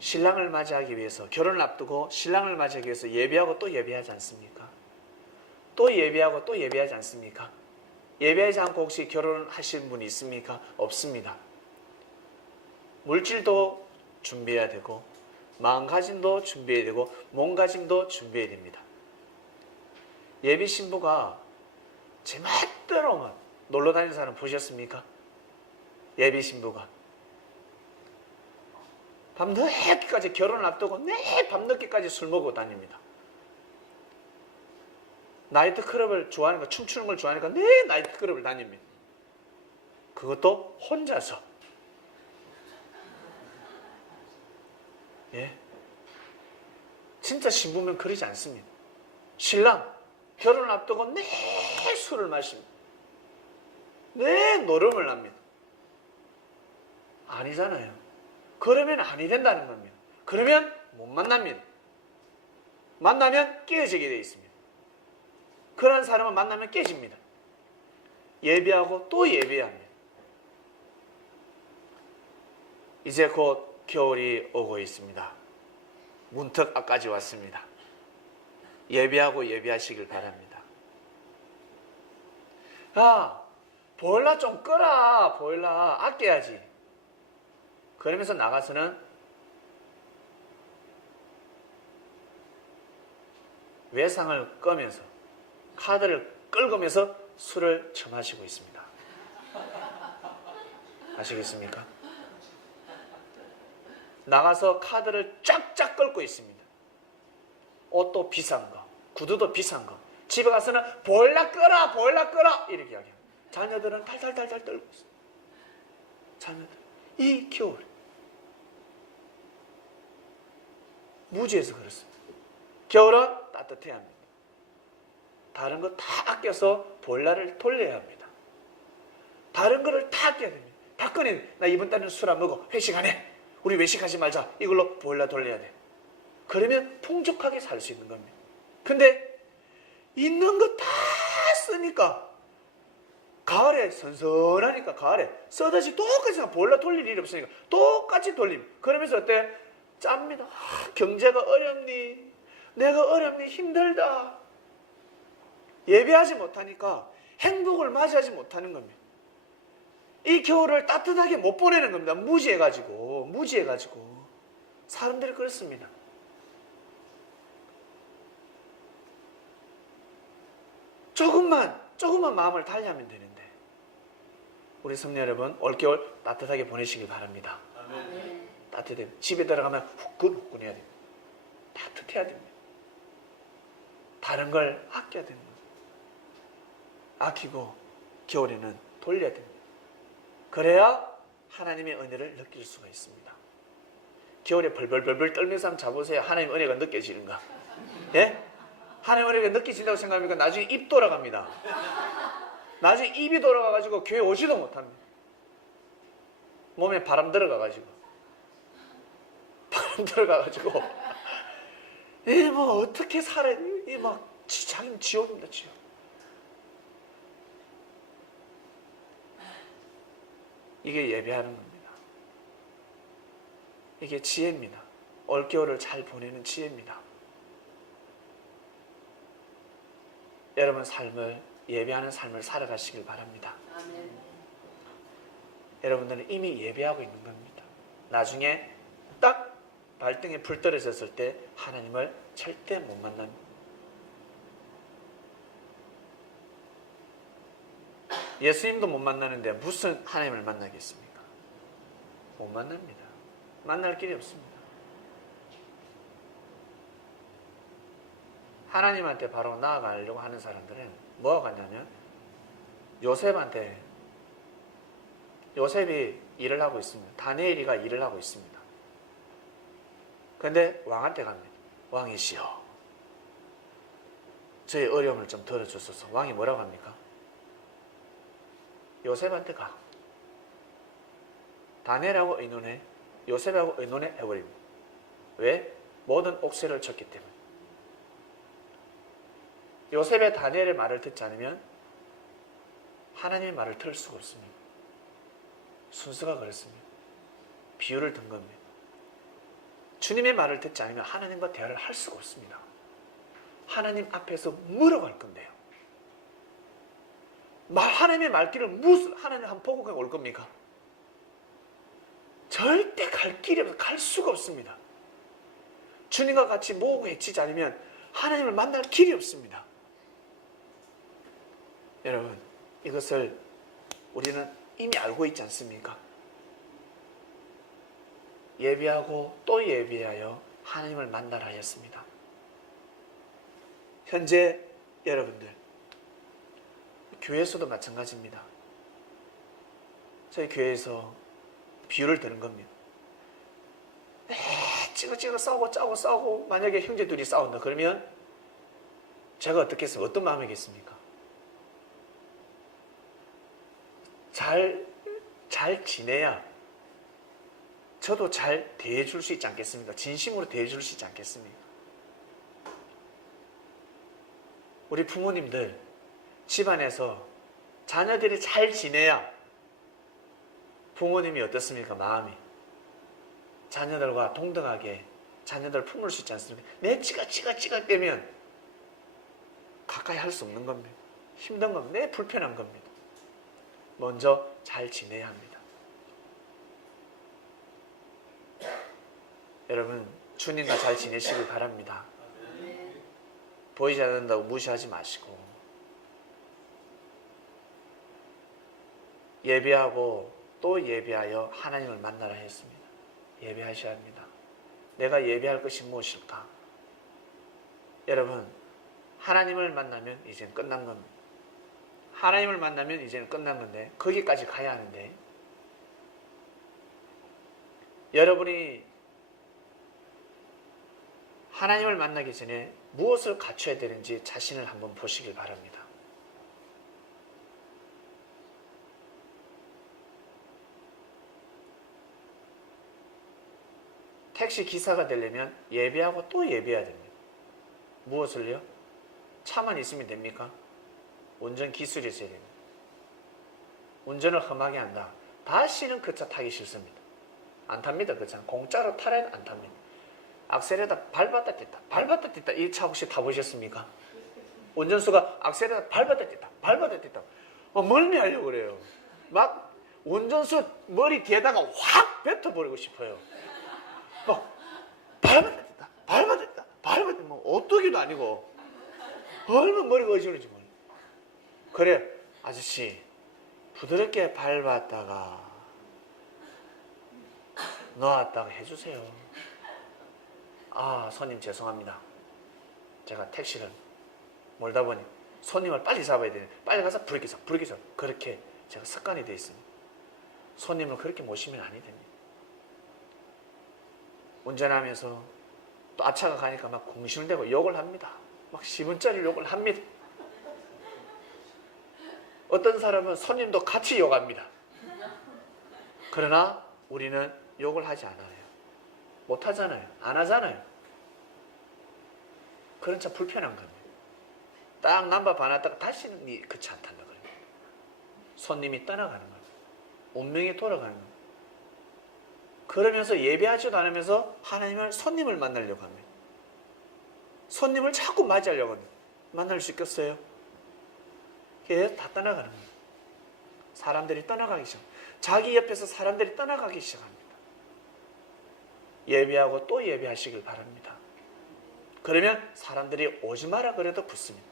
신랑을 맞이하기 위해서 결혼을 앞두고 신랑을 맞이하기 위해서 예비하고 또 예비하지 않습니까? 또 예비하고 또 예비하지 않습니까? 예비하지 않고 혹시 결혼하신 분이 있습니까? 없습니다. 물질도 준비해야 되고 마음가짐도 준비해야 되고 몸가짐도 준비해야 됩니다. 예비 신부가 제 멋대로만 놀러 다니는 사람 보셨습니까? 예비 신부가 밤늦게까지 결혼을 앞두고 매 밤늦게까지 술 먹고 다닙니다. 나이트클럽을 좋아하니까 춤추는 걸 좋아하니까 네 나이트클럽을 다닙니다. 그것도 혼자서. 예, 진짜 신부면 그러지 않습니다. 신랑 결혼을 앞두고 네 술을 마십니다. 네 노름을 납니다. 아니잖아요. 그러면 아니 된다는 겁니다. 그러면 못 만납니다. 만나면 깨어지게 되어 있습니다. 그런 사람은 만나면 깨집니다. 예비하고 또 예비해야 합니다. 이제 곧 겨울이 오고 있습니다. 문턱 앞까지 왔습니다. 예비하고 예비하시길 바랍니다. 보일러 좀 끄라. 보일러 아껴야지. 그러면서 나가서는 외상을 끄면서 카드를 끌고면서 술을 처마시고 있습니다. 아시겠습니까? 나가서 카드를 쫙쫙 끌고 있습니다. 옷도 비싼 거, 구두도 비싼 거. 집에 가서는 보일러 끄라, 보일러 끄라 이렇게 이야기합니다. 자녀들은 탈탈탈탈 떨고 있어요. 자녀들 이 겨울 무지해서 그렇습니다. 겨울은 따뜻해야 합니다. 다른 거 다 아껴서 보일러를 돌려야 합니다. 다른 거를 다 아껴야 됩니다. 다 꺼내. 나 이번 달에는 술 안 먹어. 회식 안 해. 우리 외식하지 말자. 이걸로 보일러 돌려야 돼. 그러면 풍족하게 살 수 있는 겁니다. 근데 있는 거 다 쓰니까 가을에 선선하니까 가을에 써다시 똑같이 보일러 돌릴 일이 없으니까 똑같이 돌림. 그러면서 어때? 짭니다. 경제가 어렵니? 내가 어렵니? 힘들다. 예배하지 못하니까 행복을 맞이하지 못하는 겁니다. 이 겨울을 따뜻하게 못 보내는 겁니다. 무지해가지고 사람들이 그렇습니다. 조금만 마음을 달리하면 되는데 우리 성도 여러분 올겨울 따뜻하게 보내시길 바랍니다. 아멘. 따뜻해. 집에 들어가면 후끈후끈해야 됩니다. 따뜻해야 됩니다. 다른 걸 아껴야 되는 거죠. 아끼고 겨울에는 돌려야 됩니다. 그래야 하나님의 은혜를 느낄 수가 있습니다. 겨울에 벌벌벌벌 떨면서 한번 자보세요. 하나님의 은혜가 느껴지는가? 예? 하나님의 은혜가 느껴진다고 생각하니까 나중에 입 돌아갑니다. 나중에 입이 돌아가가지고 교회 오지도 못합니다. 몸에 바람 들어가가지고 이 뭐 어떻게 살아? 이 막 자기는 지옥입니다. 지옥. 이게 예배하는 겁니다. 이게 지혜입니다. 올겨울을 잘 보내는 지혜입니다. 여러분 삶을 예배하는 삶을 살아가시길 바랍니다. 아멘. 여러분들은 이미 예배하고 있는 겁니다. 나중에 딱 발등에 불 떨어졌을 때 하나님을 절대 못 만납니다. 예수님도 못 만나는데 무슨 하나님을 만나겠습니까? 못 만납니다. 만날 길이 없습니다. 하나님한테 바로 나아가려고 하는 사람들은 뭐가 같냐면 요셉이 일을 하고 있습니다. 다니엘이가 일을 하고 있습니다. 근데 왕한테 갑니다. 왕이시여, 저의 어려움을 좀 덜어주소서. 왕이 뭐라고 합니까? 요셉한테 가. 다니엘하고 의논해. 요셉하고 의논해 해버립니다. 왜? 모든 옥새를 쳤기 때문에. 요셉의 다니엘의 말을 듣지 않으면 하나님의 말을 들을 수가 없습니다. 순서가 그렇습니다. 비유를 든 겁니다. 주님의 말을 듣지 않으면 하나님과 대화를 할 수가 없습니다. 하나님 앞에서 물어갈 건데요. 하나님의 말길을 하나님 한번 보고 그냥 올 겁니까? 절대 갈 길이 없어요. 갈 수가 없습니다. 주님과 같이 모으고 해치지 않으면 하나님을 만날 길이 없습니다. 여러분, 이것을 우리는 이미 알고 있지 않습니까? 예배하고 또 예배하여 하나님을 만나라 하였습니다. 현재 여러분들 교회에서도 마찬가지입니다. 저희 교회에서 비유를 드는 겁니다. 찌그찌그 싸우고 짜고 싸우고 만약에 형제 둘이 싸운다 그러면 제가 어떻겠습니까? 어떤 마음이겠습니까? 잘 지내야 저도 잘 대해줄 수 있지 않겠습니까? 진심으로 대해줄 수 있지 않겠습니까? 우리 부모님들 집안에서 자녀들이 잘 지내야 부모님이 어떻습니까? 마음이 자녀들과 동등하게 자녀들을 품을 수 있지 않습니까? 내 찌가 빼면 가까이 할 수 없는 겁니다. 힘든 겁니다. 내 불편한 겁니다. 먼저 잘 지내야 합니다. 여러분, 주님과 잘 지내시길 바랍니다. 보이지 않는다고 무시하지 마시고 예배하고 또 예배하여 하나님을 만나라 했습니다. 예배하셔야 합니다. 내가 예배할 것이 무엇일까? 여러분, 하나님을 만나면 이제는 끝난 겁니다. 하나님을 만나면 이제는 끝난 건데 거기까지 가야 하는데 여러분이 하나님을 만나기 전에 무엇을 갖춰야 되는지 자신을 한번 보시길 바랍니다. 택시 기사가 되려면 예배하고 또 예배해야 됩니다. 무엇을요? 차만 있으면 됩니까? 운전 기술이 있어야 됩니다. 운전을 험하게 한다. 다시는 그 차 타기 싫습니다. 안 탑니다. 그 차. 공짜로 타라는 안 탑니다. 악셀에다 밟았다 뗐다 밟았다 뗐다. 이 차 혹시 타보셨습니까? 운전수가 악셀에다 밟았다 뗐다 밟았다 뗐다 멀미하려고 그래요. 막 운전수 머리 뒤에다가 확 뱉어버리고 싶어요. 막 밟았다 뗐다 밟았다 뗐다 밟았다 뗐다 오뚜기도 아니고 얼마나 머리가 어지러운지 몰라요. 그래, 아저씨 부드럽게 밟았다가 놓았다가 해주세요. 아, 손님 죄송합니다. 제가 택시를 몰다 보니 손님을 빨리 잡아야 되네. 빨리 가서 브레이크 잡. 그렇게 제가 습관이 되어 있습니다. 손님을 그렇게 모시면 아니 됩니다. 운전하면서 또 앞차가 가니까 막 궁시렁대고 욕을 합니다. 막 10원짜리 욕을 합니다. 어떤 사람은 손님도 같이 욕합니다. 그러나 우리는 욕을 하지 않아요. 못 하잖아요. 안 하잖아요. 그런 차 불편한 겁니다. 딱 남바 반았다가 다시는 그 차 안 탄다 그래요. 손님이 떠나가는 거예요. 운명이 돌아가는 거예요. 그러면서 예배하지도 않으면서 하나님을 손님을 만나려고 합니다. 손님을 자꾸 맞이하려고 합니다. 만날 수 있겠어요? 그게 다 떠나가는 거예요. 사람들이 떠나가기 시작. 자기 옆에서 사람들이 떠나가기 시작합니다. 예배하고 또 예배하시길 바랍니다. 그러면 사람들이 오지 마라 그래도 붙습니다.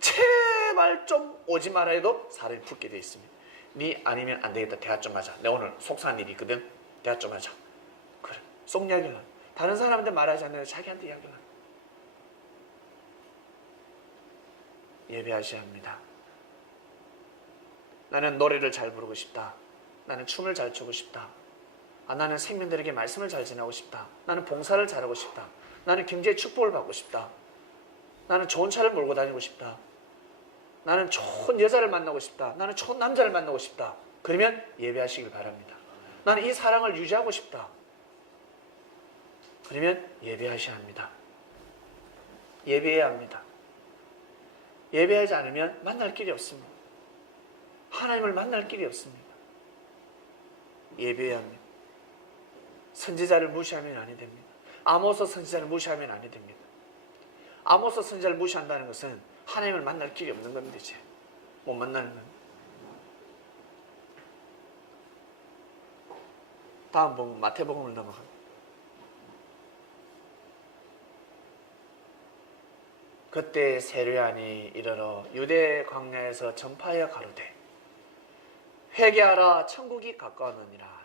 제발 좀 오지 마라 해도 사람이 붙게 되어 있습니다. 네 아니면 안 되겠다. 대화 좀 하자. 내가 오늘 속상한 일이 있거든. 대화 좀 하자. 그래. 속 이야기를 하는. 다른 사람한테 말하지 않아요. 자기한테 이야기를 하는. 예배하셔야 합니다. 나는 노래를 잘 부르고 싶다. 나는 춤을 잘 추고 싶다. 나는 생명들에게 말씀을 잘 전하고 싶다. 나는 봉사를 잘하고 싶다. 나는 경제의 축복을 받고 싶다. 나는 좋은 차를 몰고 다니고 싶다. 나는 좋은 여자를 만나고 싶다. 나는 좋은 남자를 만나고 싶다. 그러면 예배하시길 바랍니다. 나는 이 사랑을 유지하고 싶다. 그러면 예배하셔야 합니다. 예배해야 합니다. 예배하지 않으면 만날 길이 없습니다. 하나님을 만날 길이 없습니다. 예배해야 합니다. 선지자를 무시하면 아니 됩니다. 아모스 선지자를 무시하면 아니 됩니다. 아모스 선지자를 무시한다는 것은 하나님을 만날 길이 없는 겁니다. 이제 못 만나는 겁니다. 다음 본 마태복음을 넘어갑니다. 그때 세례요한이 이르러 유대 광야에서 전파하여 가로되 회개하라 천국이 가까웠느니라.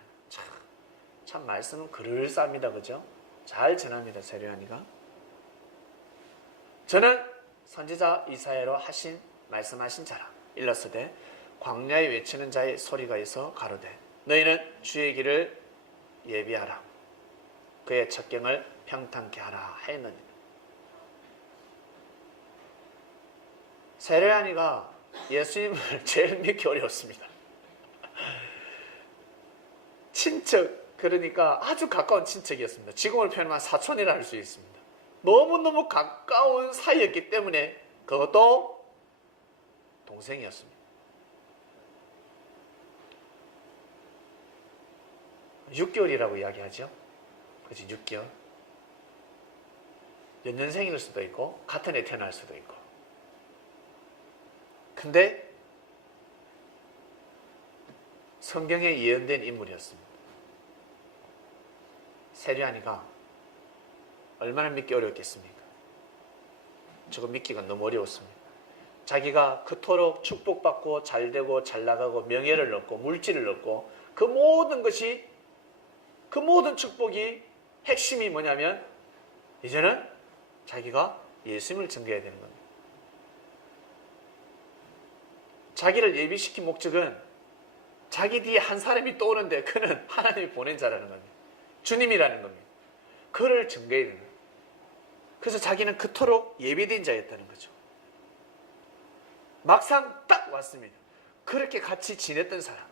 참 말씀은 그럴싸합니다. 그죠? 잘 전합니다. 세례요한이가. 저는 선지자 이사야로 말씀하신 자라. 일렀으되 광야에 외치는 자의 소리가 있어 가로되 너희는 주의 길을 예비하라. 그의 첩경을 평탄케 하라 하였느니라. 세례요한이가 예수님을 제일 믿기 어려웠습니다. 친척, 그러니까 아주 가까운 친척이었습니다. 지금을 표현하면 사촌이라 할 수 있습니다. 너무너무 가까운 사이였기 때문에 그것도 동생이었습니다. 6개월이라고 이야기하죠. 그렇지, 6개월. 연년생일 수도 있고 같은 해 태어날 수도 있고. 근데 성경에 예언된 인물이었습니다. 세리아니가 얼마나 믿기 어려웠겠습니까? 저거 믿기가 너무 어려웠습니다. 자기가 그토록 축복받고 잘되고 잘나가고 명예를 얻고 물질을 얻고 그 모든 것이, 그 모든 축복이 핵심이 뭐냐면 이제는 자기가 예수님을 증거해야 되는 겁니다. 자기를 예비시킨 목적은 자기 뒤에 한 사람이 또 오는데 그는 하나님이 보낸 자라는 겁니다. 주님이라는 겁니다. 그를 증거해야 되는 거예요. 그래서 자기는 그토록 예비된 자였다는 거죠. 막상 딱 왔습니다. 그렇게 같이 지냈던 사람.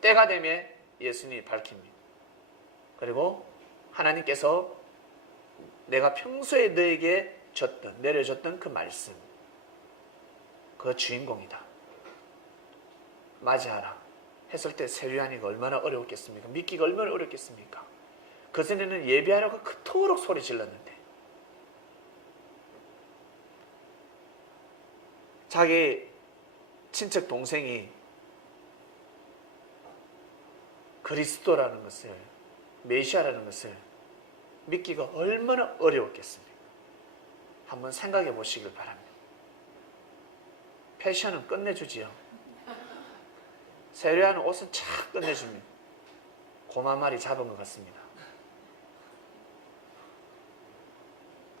때가 되면 예수님이 밝힙니다. 그리고 하나님께서 내가 평소에 너에게 내려줬던 그 말씀, 그 주인공이다. 맞이하라 했을 때 세리아니가 얼마나 어려웠겠습니까? 믿기가 얼마나 어렵겠습니까? 그전에는 예배하라고 그토록 소리 질렀는데 자기 친척 동생이 그리스도라는 것을, 메시아라는 것을 믿기가 얼마나 어려웠겠습니까? 한번 생각해 보시길 바랍니다. 패션은 끝내주지요. 세례하는 옷은 착 끝내줍니다. 고마 말이 잡은 것 같습니다.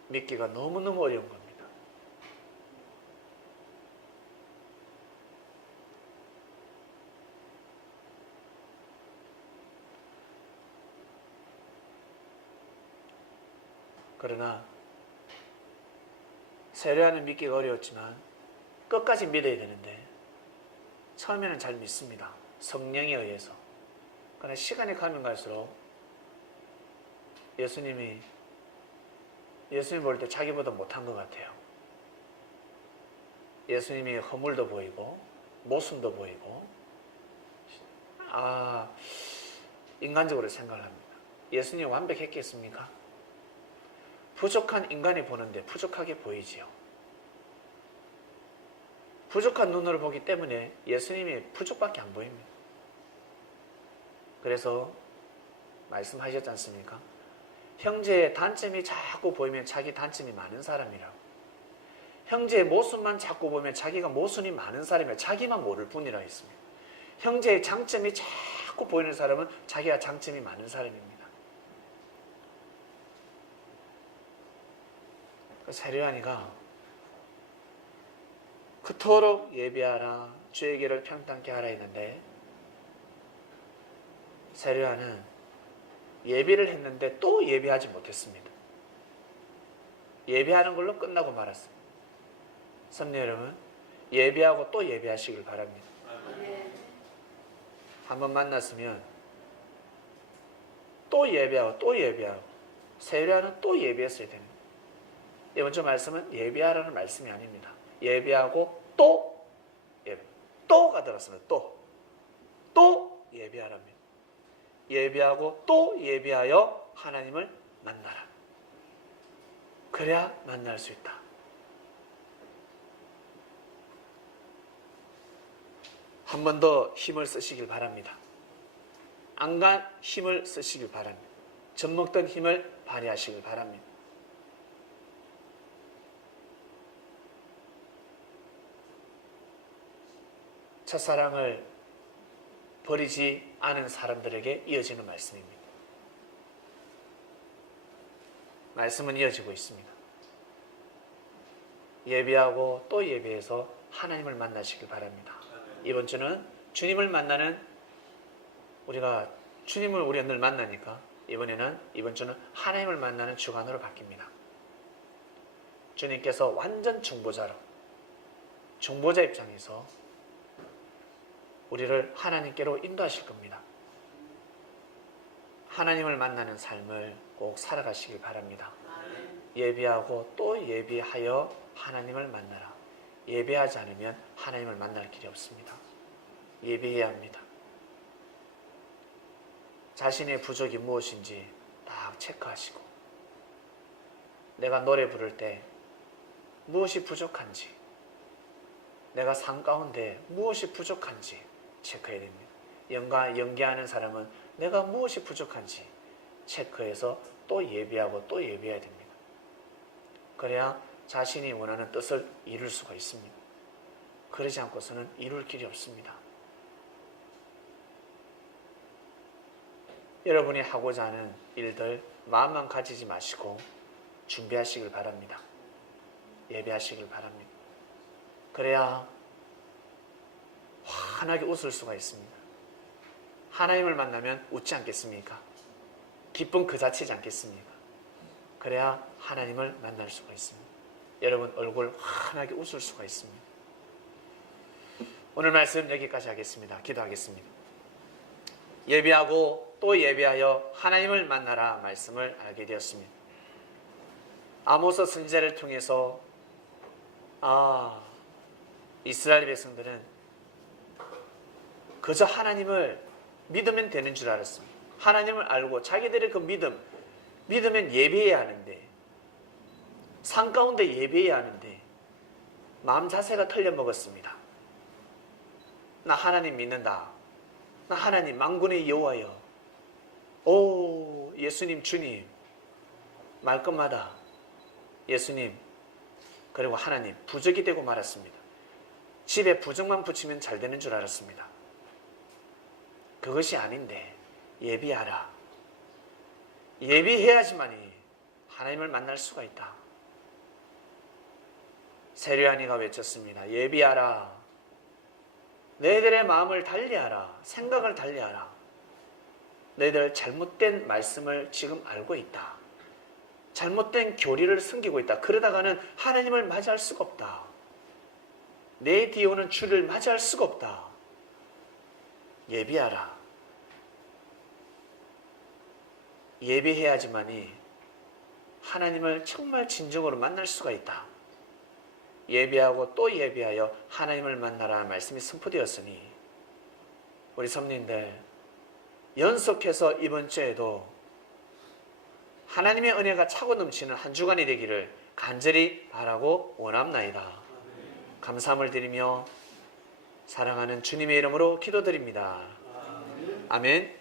믿기가 너무너무 어려운 겁니다. 그러나 세례하는 믿기가 어려웠지만 끝까지 믿어야 되는데 처음에는 잘 믿습니다. 성령에 의해서. 그러나 시간이 가면 갈수록 예수님 볼 때 자기보다 못한 것 같아요. 예수님이 허물도 보이고 모순도 보이고 인간적으로 생각을 합니다. 예수님이 완벽했겠습니까? 부족한 인간이 보는데 부족하게 보이지요. 부족한 눈으로 보기 때문에 예수님이 부족밖에 안 보입니다. 그래서 말씀하셨지 않습니까? 형제의 단점이 자꾸 보이면 자기 단점이 많은 사람이라고. 형제의 모순만 자꾸 보면 자기가 모순이 많은 사람이라 자기만 모를 뿐이라 했습니다. 형제의 장점이 자꾸 보이는 사람은 자기가 장점이 많은 사람입니다. 세례하니가 그토록 예배하라, 주의 길을 평탄케 하라 했는데 세례하는 예배를 했는데 또 예배하지 못했습니다. 예배하는 걸로 끝나고 말았습니다. 성도 여러분, 예배하고 또 예배하시길 바랍니다. 한번 만났으면 또 예배하고 또 예배하고 세례하는 또 예배했어야 됩니다. 이번 주 말씀은 예배하라는 말씀이 아닙니다. 예배하고 또 예배. 또가 들었습니다. 또 예배하랍니다. 예배하고 또 예배하여 하나님을 만나라. 그래야 만날 수 있다. 한 번 더 힘을 쓰시길 바랍니다. 안간 힘을 쓰시길 바랍니다. 젖먹던 힘을 발휘하시길 바랍니다. 첫사랑을 버리지 않은 사람들에게 이어지는 말씀입니다. 말씀은 이어지고 있습니다. 예배하고 또 예배해서 하나님을 만나시길 바랍니다. 이번 주는 주님을 만나는 우리가 늘 만나니까 이번 주는 하나님을 만나는 주간으로 바뀝니다. 주님께서 완전 중보자 입장에서 우리를 하나님께로 인도하실 겁니다. 하나님을 만나는 삶을 꼭 살아가시길 바랍니다. 예배하고 또 예배하여 하나님을 만나라. 예배하지 않으면 하나님을 만날 길이 없습니다. 예배해야 합니다. 자신의 부족이 무엇인지 딱 체크하시고 내가 노래 부를 때 무엇이 부족한지, 내가 삶 가운데 무엇이 부족한지 체크해야 됩니다. 연기하는 사람은 내가 무엇이 부족한지 체크해서 또 예배하고 또 예배해야 됩니다. 그래야 자신이 원하는 뜻을 이룰 수가 있습니다. 그러지 않고서는 이룰 길이 없습니다. 여러분이 하고자 하는 일들 마음만 가지지 마시고 준비하시길 바랍니다. 예배하시길 바랍니다. 그래야 환하게 웃을 수가 있습니다. 하나님을 만나면 웃지 않겠습니까? 기쁨 그 자체지 않겠습니까? 그래야 하나님을 만날 수가 있습니다. 여러분 얼굴 환하게 웃을 수가 있습니다. 오늘 말씀 여기까지 하겠습니다. 기도하겠습니다. 예배하고 또 예배하여 하나님을 만나라 말씀을 알게 되었습니다. 아모스 선지자를 통해서 이스라엘 백성들은 그저 하나님을 믿으면 되는 줄 알았습니다. 하나님을 알고 자기들의 그 믿으면 예배해야 하는데, 산 가운데 예배해야 하는데 마음 자세가 틀려먹었습니다. 나 하나님 믿는다. 나 하나님 만군의 여호와여, 오 예수님 주님, 말끝마다 예수님 그리고 하나님 부적이 되고 말았습니다. 집에 부적만 붙이면 잘 되는 줄 알았습니다. 그것이 아닌데 예비하라. 예비해야지만이 하나님을 만날 수가 있다. 세례요한이가 외쳤습니다. 예비하라. 너희들의 마음을 달리하라. 생각을 달리하라. 너희들 잘못된 말씀을 지금 알고 있다. 잘못된 교리를 숨기고 있다. 그러다가는 하나님을 맞이할 수가 없다. 내 뒤에 오는 주를 맞이할 수가 없다. 예비하라. 예비해야지만이 하나님을 정말 진정으로 만날 수가 있다. 예비하고 또 예비하여 하나님을 만나라 말씀이 선포되었으니 우리 성도님들 연속해서 이번 주에도 하나님의 은혜가 차고 넘치는 한 주간이 되기를 간절히 바라고 원합나이다. 감사함을 드리며 사랑하는 주님의 이름으로 기도드립니다. 아멘.